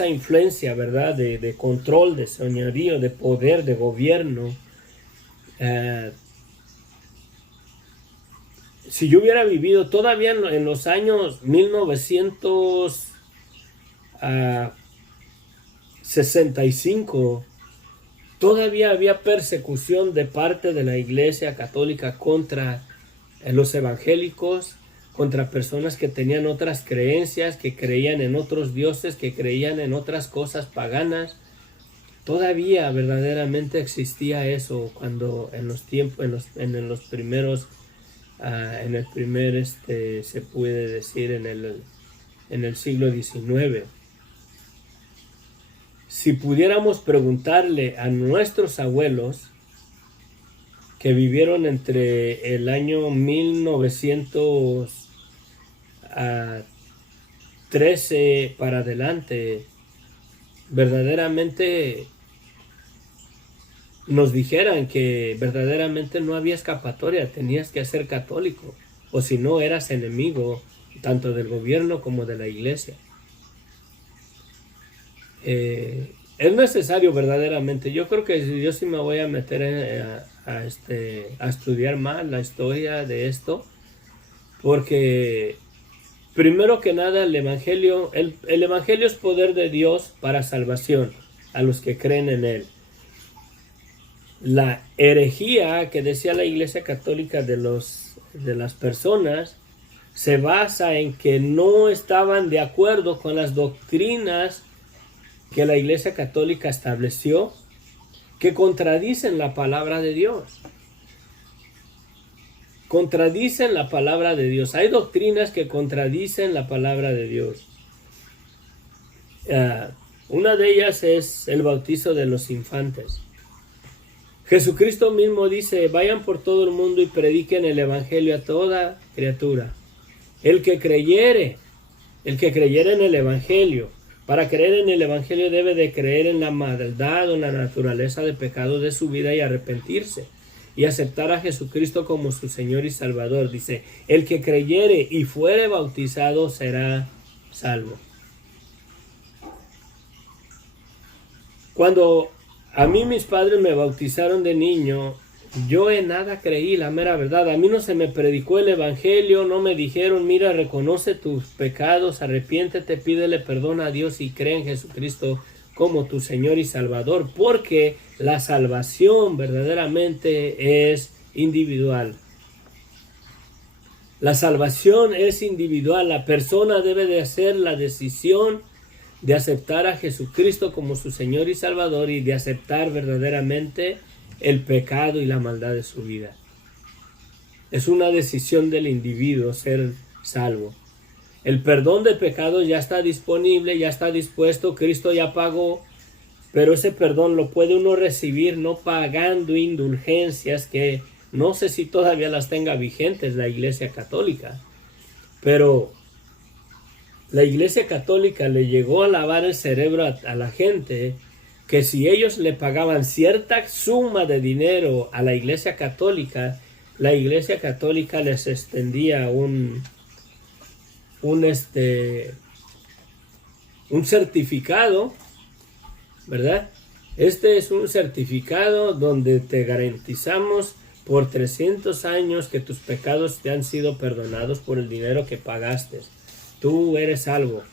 influencia, ¿verdad? De control, de señorío, de poder, de gobierno. Si yo hubiera vivido todavía en los años 1965, todavía había persecución de parte de la Iglesia Católica contra los evangélicos, contra personas que tenían otras creencias, que creían en otros dioses, que creían en otras cosas paganas. Todavía verdaderamente existía eso cuando en los tiempos, en los primeros, en el primer, se puede decir, en el siglo XIX. Si pudiéramos preguntarle a nuestros abuelos que vivieron entre el año 1913 para adelante, verdaderamente nos dijeran que verdaderamente no había escapatoria, tenías que ser católico, o si no eras enemigo tanto del gobierno como de la iglesia. Es necesario verdaderamente, yo creo que yo sí me voy a meter a estudiar más la historia de esto, porque primero que nada el evangelio es poder de Dios para salvación a los que creen en él. La herejía que decía la Iglesia Católica de las personas se basa en que no estaban de acuerdo con las doctrinas que la Iglesia Católica estableció, que contradicen la palabra de Dios. Contradicen la palabra de Dios. Hay doctrinas que contradicen la palabra de Dios. Una de ellas es el bautizo de los infantes. Jesucristo mismo dice: vayan por todo el mundo y prediquen el evangelio a toda criatura. El que creyere en el evangelio, para creer en el evangelio debe de creer en la maldad o la naturaleza de pecado de su vida y arrepentirse y aceptar a Jesucristo como su Señor y Salvador. Dice: el que creyere y fuere bautizado será salvo. Cuando a mí mis padres me bautizaron de niño, yo en nada creí, la mera verdad. A mí no se me predicó el evangelio, no me dijeron: mira, reconoce tus pecados, arrepiéntete, pídele perdón a Dios y cree en Jesucristo como tu Señor y Salvador, porque la salvación verdaderamente es individual. La salvación es individual. La persona debe de hacer la decisión de aceptar a Jesucristo como su Señor y Salvador y de aceptar verdaderamente el pecado y la maldad de su vida. Es una decisión del individuo ser salvo. El perdón de pecados ya está disponible, ya está dispuesto, Cristo ya pagó, pero ese perdón lo puede uno recibir no pagando indulgencias que no sé si todavía las tenga vigentes la Iglesia Católica, pero la Iglesia Católica le llegó a lavar el cerebro a la gente que si ellos le pagaban cierta suma de dinero a la Iglesia Católica, la Iglesia Católica les extendía un certificado, ¿verdad? Este es un certificado donde te garantizamos por 300 años que tus pecados te han sido perdonados por el dinero que pagaste. Tú eres salvo.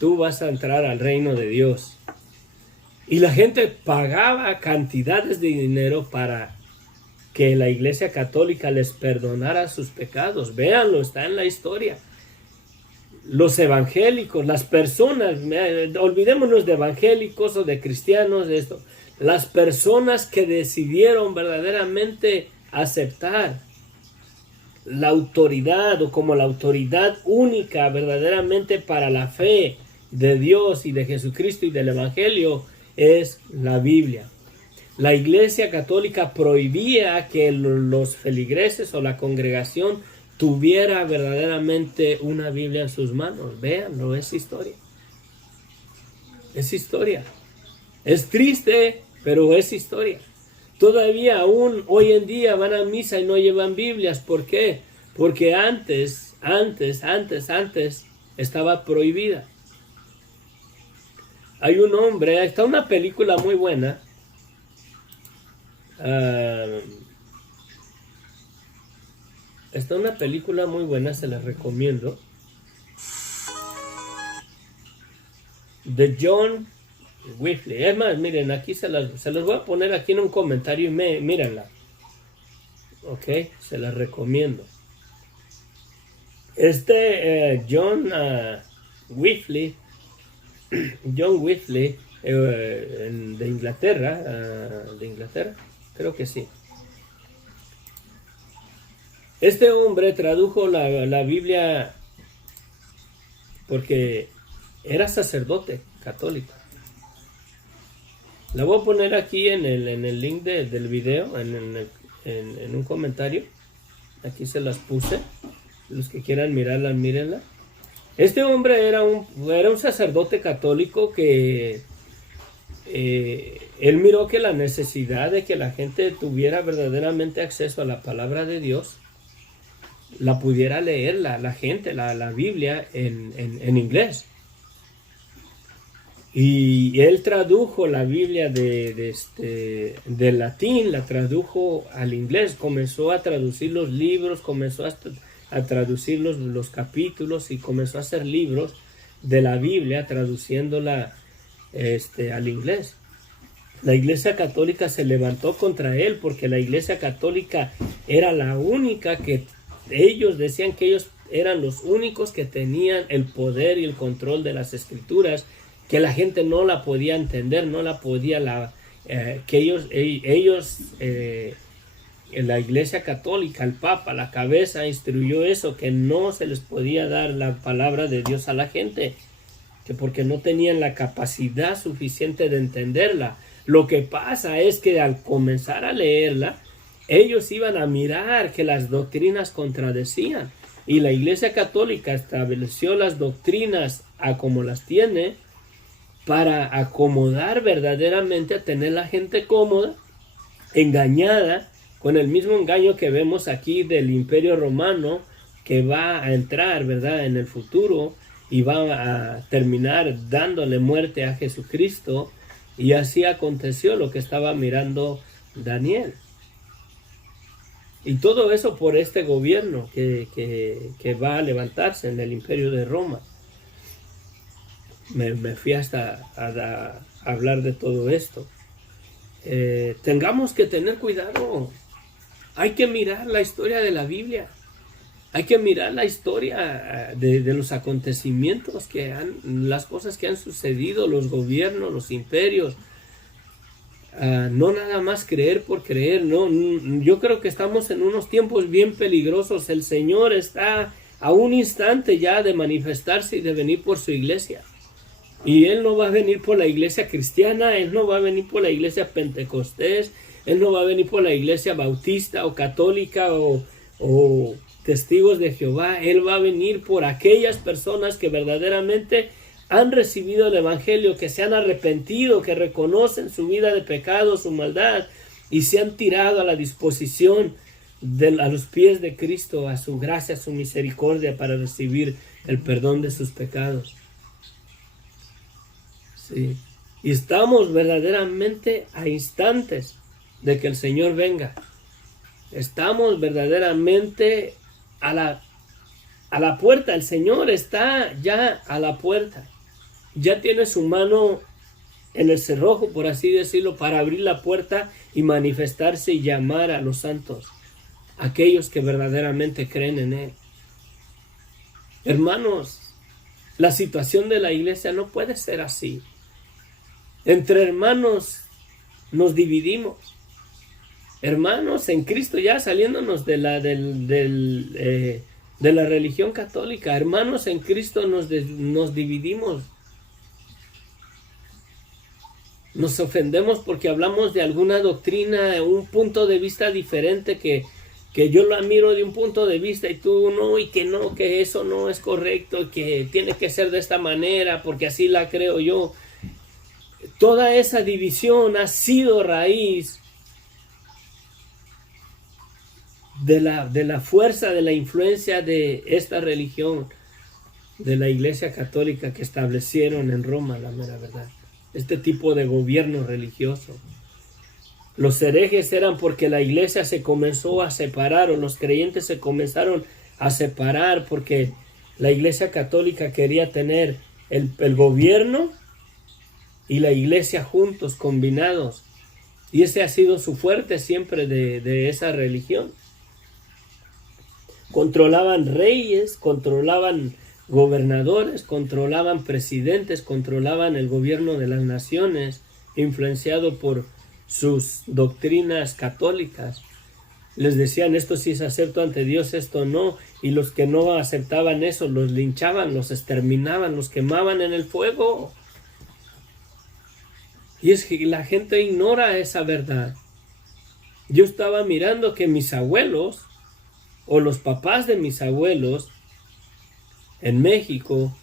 Tú vas a entrar al reino de Dios. Y la gente pagaba cantidades de dinero para que la Iglesia Católica les perdonara sus pecados. Véanlo, está en la historia. Los evangélicos, las personas, olvidémonos de evangélicos o de cristianos, de esto. Las personas que decidieron verdaderamente aceptar la autoridad o como la autoridad única verdaderamente para la fe de Dios y de Jesucristo y del Evangelio es la Biblia. La Iglesia Católica prohibía que los feligreses o la congregación tuviera verdaderamente una Biblia en sus manos. Véanlo, es historia. Es historia. Es triste, pero es historia. Todavía aún hoy en día van a misa y no llevan Biblias. ¿Por qué? Porque antes estaba prohibida. Hay un hombre, está una película muy buena. Está una película muy buena, se la recomiendo. De John Whiffley. Es más, miren, aquí se los voy a poner aquí en un comentario y mírenla. Ok, se las recomiendo. John Whiffley, de Inglaterra, creo que sí. Este hombre tradujo la Biblia porque era sacerdote católico. La voy a poner aquí en el link del video, en un comentario. Aquí se las puse. Los que quieran mirarla, mírenla. Este hombre era un sacerdote católico que él miró que la necesidad de que la gente tuviera verdaderamente acceso a la palabra de Dios, la pudiera leer la gente, la Biblia en inglés. Y él tradujo la Biblia del latín, la tradujo al inglés, comenzó a traducir los libros, comenzó a traducir los capítulos y comenzó a hacer libros de la Biblia traduciéndola al inglés. La Iglesia Católica se levantó contra él porque la Iglesia Católica era la única que ellos decían que ellos eran los únicos que tenían el poder y el control de las Escrituras, que la gente no la podía entender, no la podía, que ellos en la Iglesia Católica, el Papa, la cabeza, instruyó eso, que no se les podía dar la palabra de Dios a la gente, que porque no tenían la capacidad suficiente de entenderla. Lo que pasa es que al comenzar a leerla, ellos iban a mirar que las doctrinas contradecían, y la Iglesia Católica estableció las doctrinas a como las tiene, para acomodar verdaderamente a tener la gente cómoda, engañada, con el mismo engaño que vemos aquí del Imperio Romano, que va a entrar, ¿verdad?, en el futuro y va a terminar dándole muerte a Jesucristo. Y así aconteció lo que estaba mirando Daniel. Y todo eso por este gobierno que va a levantarse en el Imperio de Roma. Me fui hasta a hablar de todo esto. Tengamos que tener cuidado. Hay que mirar la historia de la Biblia. Hay que mirar la historia de los acontecimientos las cosas que han sucedido, los gobiernos, los imperios. No nada más creer por creer, no. Yo creo que estamos en unos tiempos bien peligrosos. El Señor está a un instante ya de manifestarse y de venir por su iglesia. Y Él no va a venir por la iglesia cristiana, Él no va a venir por la iglesia pentecostés, Él no va a venir por la iglesia bautista o católica o testigos de Jehová. Él va a venir por aquellas personas que verdaderamente han recibido el evangelio, que se han arrepentido, que reconocen su vida de pecado, su maldad, y se han tirado a la disposición a los pies de Cristo, a su gracia, a su misericordia, para recibir el perdón de sus pecados. Sí. Y estamos verdaderamente a instantes de que el Señor venga. Estamos verdaderamente a la puerta. El Señor está ya a la puerta. Ya tiene su mano en el cerrojo, por así decirlo, para abrir la puerta y manifestarse y llamar a los santos, aquellos que verdaderamente creen en Él. Hermanos, la situación de la iglesia no puede ser así. Entre hermanos nos dividimos. Hermanos en Cristo, ya saliéndonos de la religión católica, hermanos en Cristo nos dividimos. Nos ofendemos porque hablamos de alguna doctrina, un punto de vista diferente que yo lo admiro de un punto de vista y tú no, y que eso no es correcto, que tiene que ser de esta manera porque así la creo yo. Toda esa división ha sido raíz de la fuerza, de la influencia de esta religión, de la Iglesia Católica que establecieron en Roma, la mera verdad. Este tipo de gobierno religioso. Los herejes eran porque la iglesia se comenzó a separar, o los creyentes se comenzaron a separar porque la Iglesia Católica quería tener el gobierno y la iglesia juntos, combinados. Y ese ha sido su fuerte siempre de esa religión. Controlaban reyes, controlaban gobernadores, controlaban presidentes, controlaban el gobierno de las naciones, influenciado por sus doctrinas católicas. Les decían, esto sí es acepto ante Dios, esto no, y los que no aceptaban eso los linchaban, los exterminaban, los quemaban en el fuego. Y es que la gente ignora esa verdad. Yo estaba mirando que mis abuelos, o los papás de mis abuelos, en México,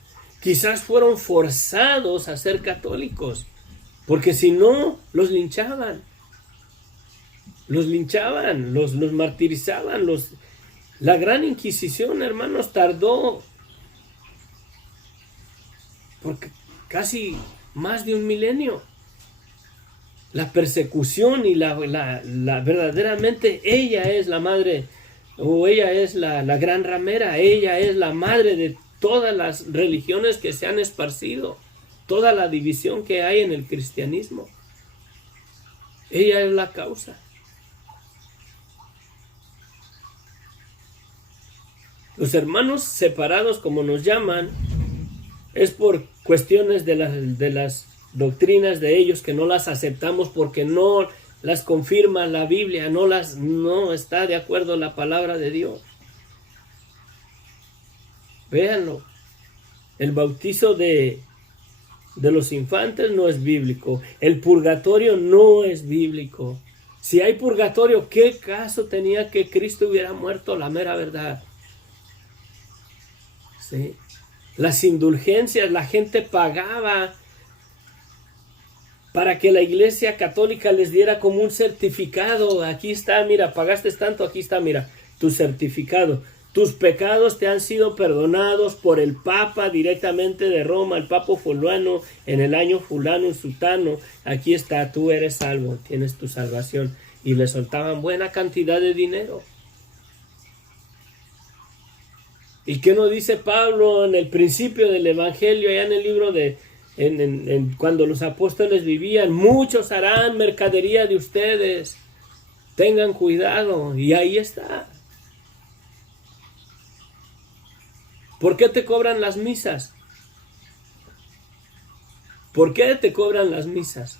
quizás fueron forzados a ser católicos, porque si no, los linchaban, los martirizaban. La Gran Inquisición, hermanos, tardó porque casi más de un milenio. La persecución y la verdaderamente ella es la madre, o ella es la gran ramera, ella es la madre de todas las religiones que se han esparcido, toda la división que hay en el cristianismo. Ella es la causa. Los hermanos separados, como nos llaman, es por cuestiones de las doctrinas de ellos que no las aceptamos porque no las confirma la Biblia, no está de acuerdo la palabra de Dios. Véanlo, el bautizo de los infantes no es bíblico, el purgatorio no es bíblico. Si hay purgatorio, ¿qué caso tenía que Cristo hubiera muerto? La mera verdad. ¿Sí? Las indulgencias, la gente pagaba para que la Iglesia Católica les diera como un certificado. Aquí está, mira, pagaste tanto, aquí está, mira, tu certificado. Tus pecados te han sido perdonados por el Papa directamente de Roma, el Papa fulano, en el año fulano y sutano. Aquí está, tú eres salvo, tienes tu salvación. Y le soltaban buena cantidad de dinero. ¿Y qué nos dice Pablo en el principio del Evangelio, allá en el libro cuando los apóstoles vivían? Muchos harán mercadería de ustedes. Tengan cuidado. Y ahí está. ¿Por qué te cobran las misas? ¿Por qué te cobran las misas?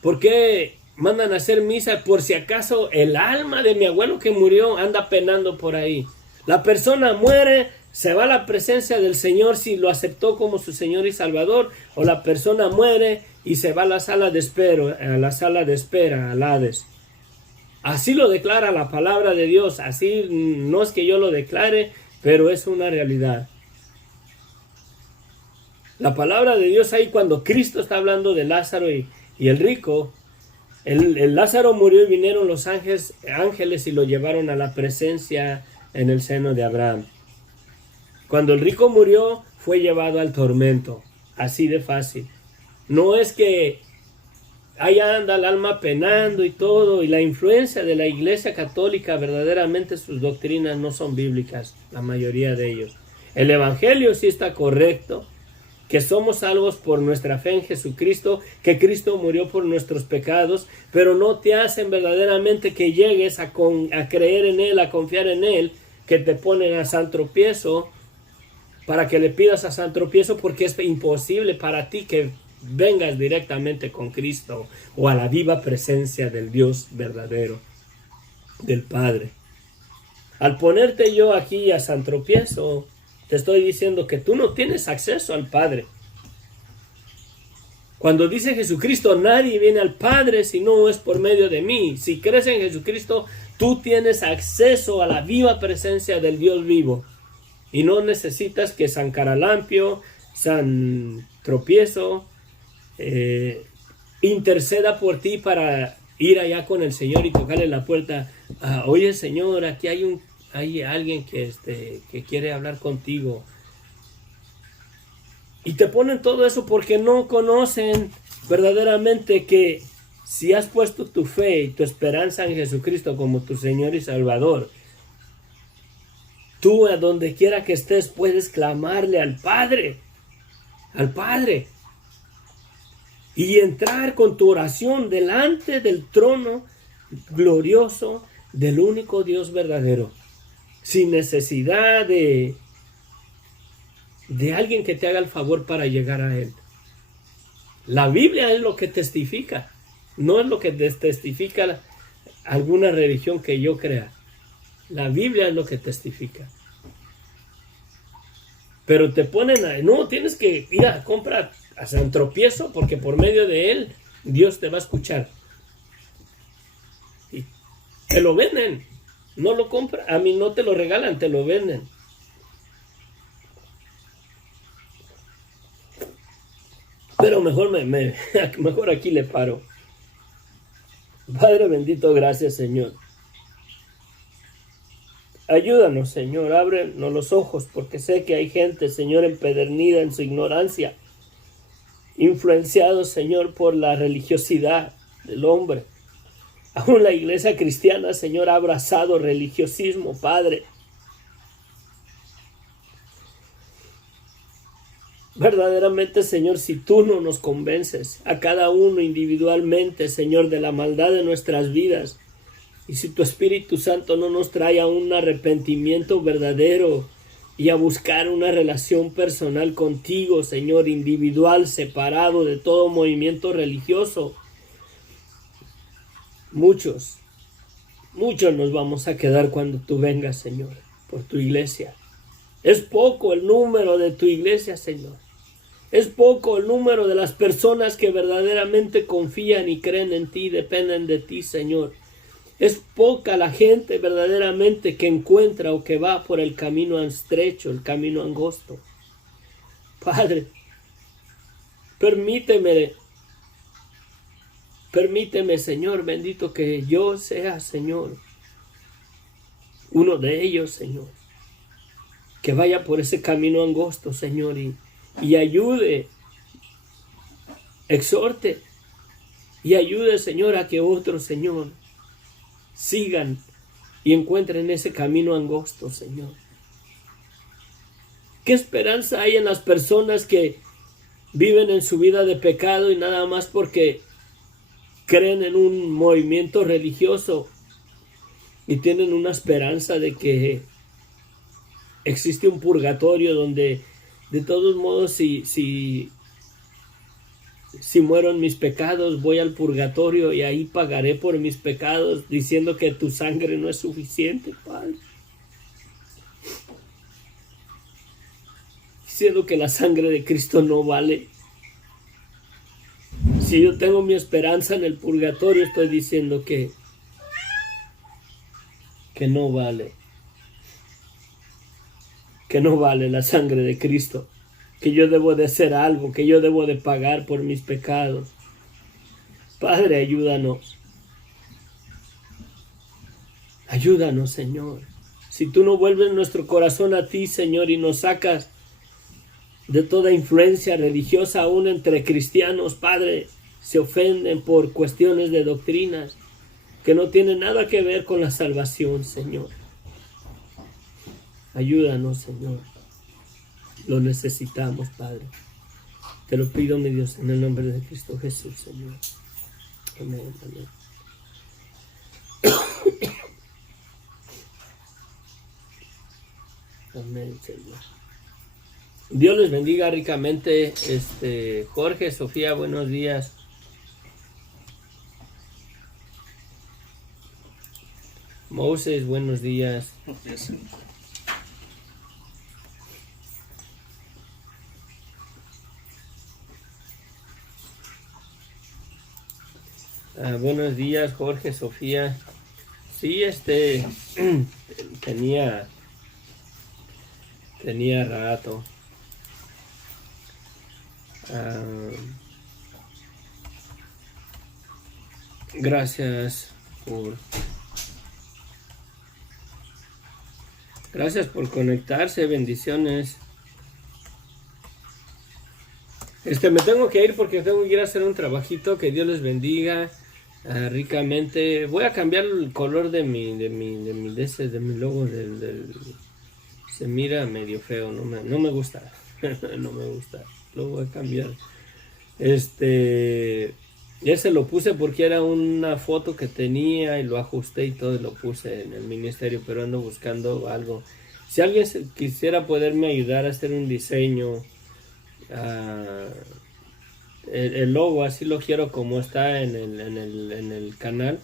¿Por qué mandan a hacer misa por si acaso el alma de mi abuelo que murió anda penando por ahí? La persona muere, se va a la presencia del Señor si lo aceptó como su Señor y Salvador, o la persona muere y se va a la sala de espera, al Hades. Así lo declara la palabra de Dios, así no es que yo lo declare, pero es una realidad. La palabra de Dios ahí cuando Cristo está hablando de Lázaro y el rico, el Lázaro murió y vinieron los ángeles y lo llevaron a la presencia en el seno de Abraham. Cuando el rico murió, fue llevado al tormento, así de fácil. No es que ahí anda el alma penando y todo, y la influencia de la Iglesia Católica, verdaderamente sus doctrinas no son bíblicas, la mayoría de ellos. El Evangelio sí está correcto, que somos salvos por nuestra fe en Jesucristo, que Cristo murió por nuestros pecados, pero no te hacen verdaderamente que llegues a creer en Él, a confiar en Él, que te ponen a San Tropiezo, para que le pidas a San Tropiezo, porque es imposible para ti que vengas directamente con Cristo o a la viva presencia del Dios verdadero, del Padre. Al ponerte yo aquí a San Tropiezo, te estoy diciendo que tú no tienes acceso al Padre. Cuando dice Jesucristo, nadie viene al Padre si no es por medio de mí. Si crees en Jesucristo, tú tienes acceso a la viva presencia del Dios vivo. Y no necesitas que San Caralampio, San Tropiezo, interceda por ti para ir allá con el Señor y tocarle la puerta. Oye, Señor, aquí hay alguien que quiere hablar contigo. Y te ponen todo eso porque no conocen verdaderamente que si has puesto tu fe y tu esperanza en Jesucristo como tu Señor y Salvador, tú a donde quiera que estés puedes clamarle al Padre, y entrar con tu oración delante del trono glorioso del único Dios verdadero, sin necesidad de alguien que te haga el favor para llegar a Él. La Biblia es lo que testifica, no es lo que testifica alguna religión que yo crea. La Biblia es lo que testifica. Pero te ponen no, tienes que ir a comprar a San Tropiezo porque por medio de él Dios te va a escuchar. Y te lo venden, no lo compran, a mí no te lo regalan, te lo venden. Pero mejor aquí le paro. Padre bendito, gracias, Señor. Ayúdanos, Señor, ábrenos los ojos, porque sé que hay gente, Señor, empedernida en su ignorancia, influenciados, Señor, por la religiosidad del hombre. Aún la iglesia cristiana, Señor, ha abrazado religiosismo, Padre. Verdaderamente, Señor, si tú no nos convences a cada uno individualmente, Señor, de la maldad de nuestras vidas, y si tu Espíritu Santo no nos trae a un arrepentimiento verdadero y a buscar una relación personal contigo, Señor, individual, separado de todo movimiento religioso, muchos nos vamos a quedar cuando tú vengas, Señor, por tu iglesia. Es poco el número de tu iglesia, Señor. Es poco el número de las personas que verdaderamente confían y creen en ti, dependen de ti, Señor. Es poca la gente verdaderamente que encuentra o que va por el camino estrecho, el camino angosto. Padre, permíteme, Señor bendito, que yo sea, Señor, uno de ellos, Señor, que vaya por ese camino angosto, Señor, y ayude, exhorte y ayude, Señor, a que otros, Señor, sigan y encuentren ese camino angosto, Señor. ¿Qué esperanza hay en las personas que viven en su vida de pecado y nada más porque creen en un movimiento religioso y tienen una esperanza de que existe un purgatorio donde de todos modos si muero en mis pecados voy al purgatorio y ahí pagaré por mis pecados, diciendo que tu sangre no es suficiente, Padre. Diciendo que la sangre de Cristo no vale. Si yo tengo mi esperanza en el purgatorio, estoy diciendo que no vale. Que no vale la sangre de Cristo. Que yo debo de hacer algo, que yo debo de pagar por mis pecados. Padre, ayúdanos. Ayúdanos, Señor. Si tú no vuelves nuestro corazón a ti, Señor, y nos sacas de toda influencia religiosa aún entre cristianos, Padre, se ofenden por cuestiones de doctrinas que no tienen nada que ver con la salvación, Señor. Ayúdanos, Señor. Lo necesitamos, Padre. Te lo pido, mi Dios, en el nombre de Cristo Jesús, Señor. Amén, amén. Amén, Señor. Dios les bendiga ricamente. Jorge, Sofía, buenos días. Moses, buenos días. Buenos días, Jorge, Sofía. Sí, tenía rato. Gracias por conectarse, bendiciones. Me tengo que ir porque tengo que ir a hacer un trabajito. Que Dios les bendiga ricamente. Voy a cambiar el color de mi logo se mira medio feo, no me gusta. No me gusta. Lo voy a cambiar. Ese lo puse porque era una foto que tenía y lo ajusté y todo y lo puse en el ministerio, pero ando buscando algo. Si alguien quisiera poderme ayudar a hacer un diseño, el logo así lo quiero como está en el canal,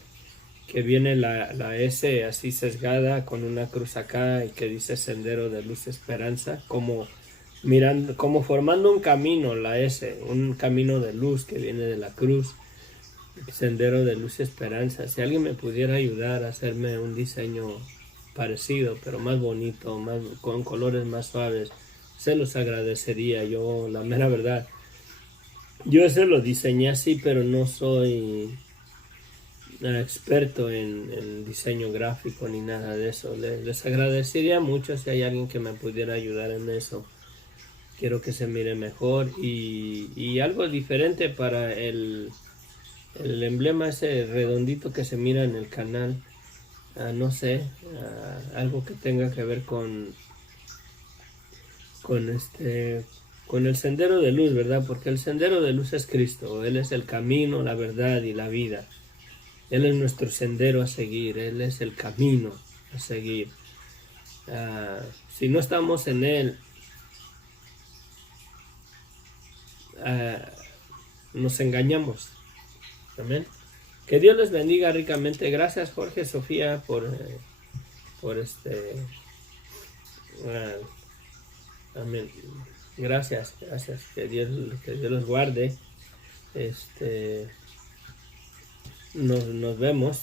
que viene la S así sesgada con una cruz acá y que dice Sendero de Luz Esperanza, como mirando, como formando un camino, la S, un camino de luz que viene de la cruz, Sendero de Luz Esperanza. Si alguien me pudiera ayudar a hacerme un diseño parecido, pero más bonito, con colores más suaves, se los agradecería. Yo, la mera verdad, yo ese lo diseñé así, pero no soy experto en diseño gráfico ni nada de eso. Les agradecería mucho si hay alguien que me pudiera ayudar en eso. Quiero que se mire mejor y algo diferente para el emblema ese redondito que se mira en el canal. No sé, algo que tenga que ver con el sendero de luz, ¿verdad? Porque el sendero de luz es Cristo. Él es el camino, la verdad y la vida. Él es nuestro sendero a seguir. Él es el camino a seguir. Si no estamos en Él, nos engañamos. Amén. Que Dios les bendiga ricamente. Gracias, Jorge, Sofía, por amén. Gracias. Que Dios los guarde. Nos vemos.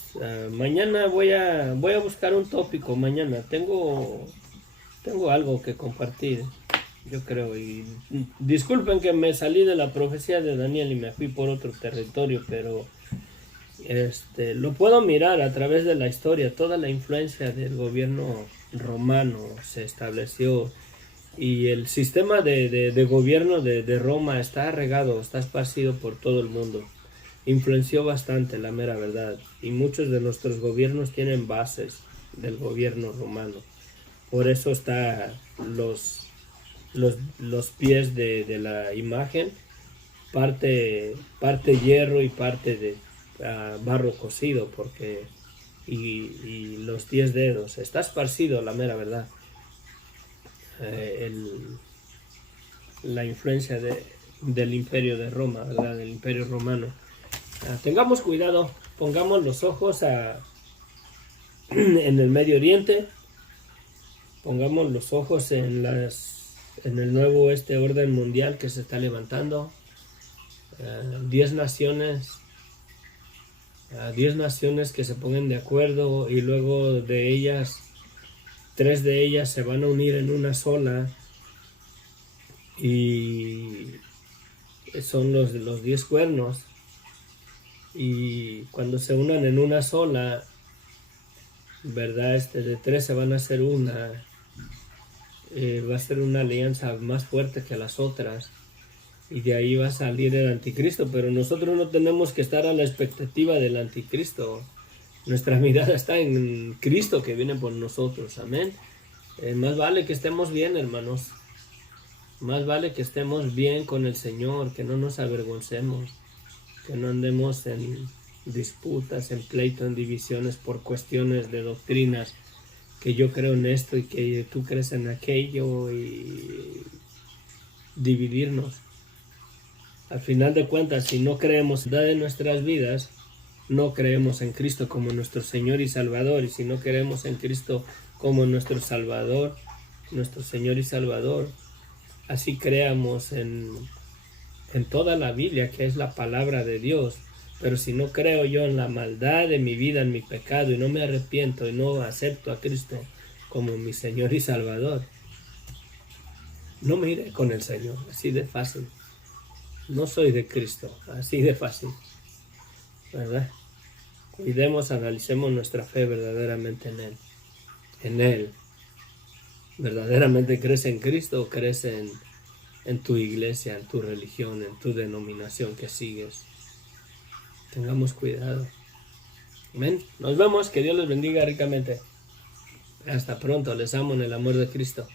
Mañana voy a buscar un tópico. Mañana tengo algo que compartir, yo creo. Y disculpen que me salí de la profecía de Daniel y me fui por otro territorio, pero lo puedo mirar a través de la historia. Toda la influencia del gobierno romano se estableció y el sistema de gobierno de Roma está regado, está esparcido por todo el mundo. Influenció bastante, la mera verdad, y muchos de nuestros gobiernos tienen bases del gobierno romano. Por eso está los pies de la imagen, parte hierro y parte barro cocido, porque y los 10 dedos, está esparcido, la mera verdad, la influencia del imperio de Roma, ¿verdad? Del imperio romano. Tengamos cuidado, pongamos los ojos en el Medio Oriente, pongamos los ojos en el nuevo orden mundial que se está levantando. 10 naciones, 10 naciones que se pongan de acuerdo, y luego de ellas, 3 de ellas se van a unir en una sola, y son los 10 cuernos, y cuando se unan en una sola, ¿verdad? De 3 se van a hacer una, va a ser una alianza más fuerte que las otras, y de ahí va a salir el anticristo. Pero nosotros no tenemos que estar a la expectativa del anticristo. Nuestra mirada está en Cristo que viene por nosotros. Amén. Más vale que estemos bien, hermanos. Más vale que estemos bien con el Señor, que no nos avergoncemos, que no andemos en disputas, en pleito, en divisiones por cuestiones de doctrinas, que yo creo en esto y que tú crees en aquello, y dividirnos. Al final de cuentas, si no creemos en nuestras vidas, no creemos en Cristo como nuestro Señor y Salvador. Y si no creemos en Cristo como nuestro Salvador, nuestro Señor y Salvador, así creamos en toda la Biblia, que es la palabra de Dios. Pero si no creo yo en la maldad de mi vida, en mi pecado, y no me arrepiento y no acepto a Cristo como mi Señor y Salvador, no me iré con el Señor. Así de fácil. No soy de Cristo, así de fácil, ¿verdad? Cuidemos, analicemos nuestra fe verdaderamente en Él. En Él. ¿Verdaderamente crees en Cristo o crees en tu iglesia, en tu religión, en tu denominación que sigues? Tengamos cuidado. Amén. Nos vemos, que Dios les bendiga ricamente. Hasta pronto, les amo en el amor de Cristo.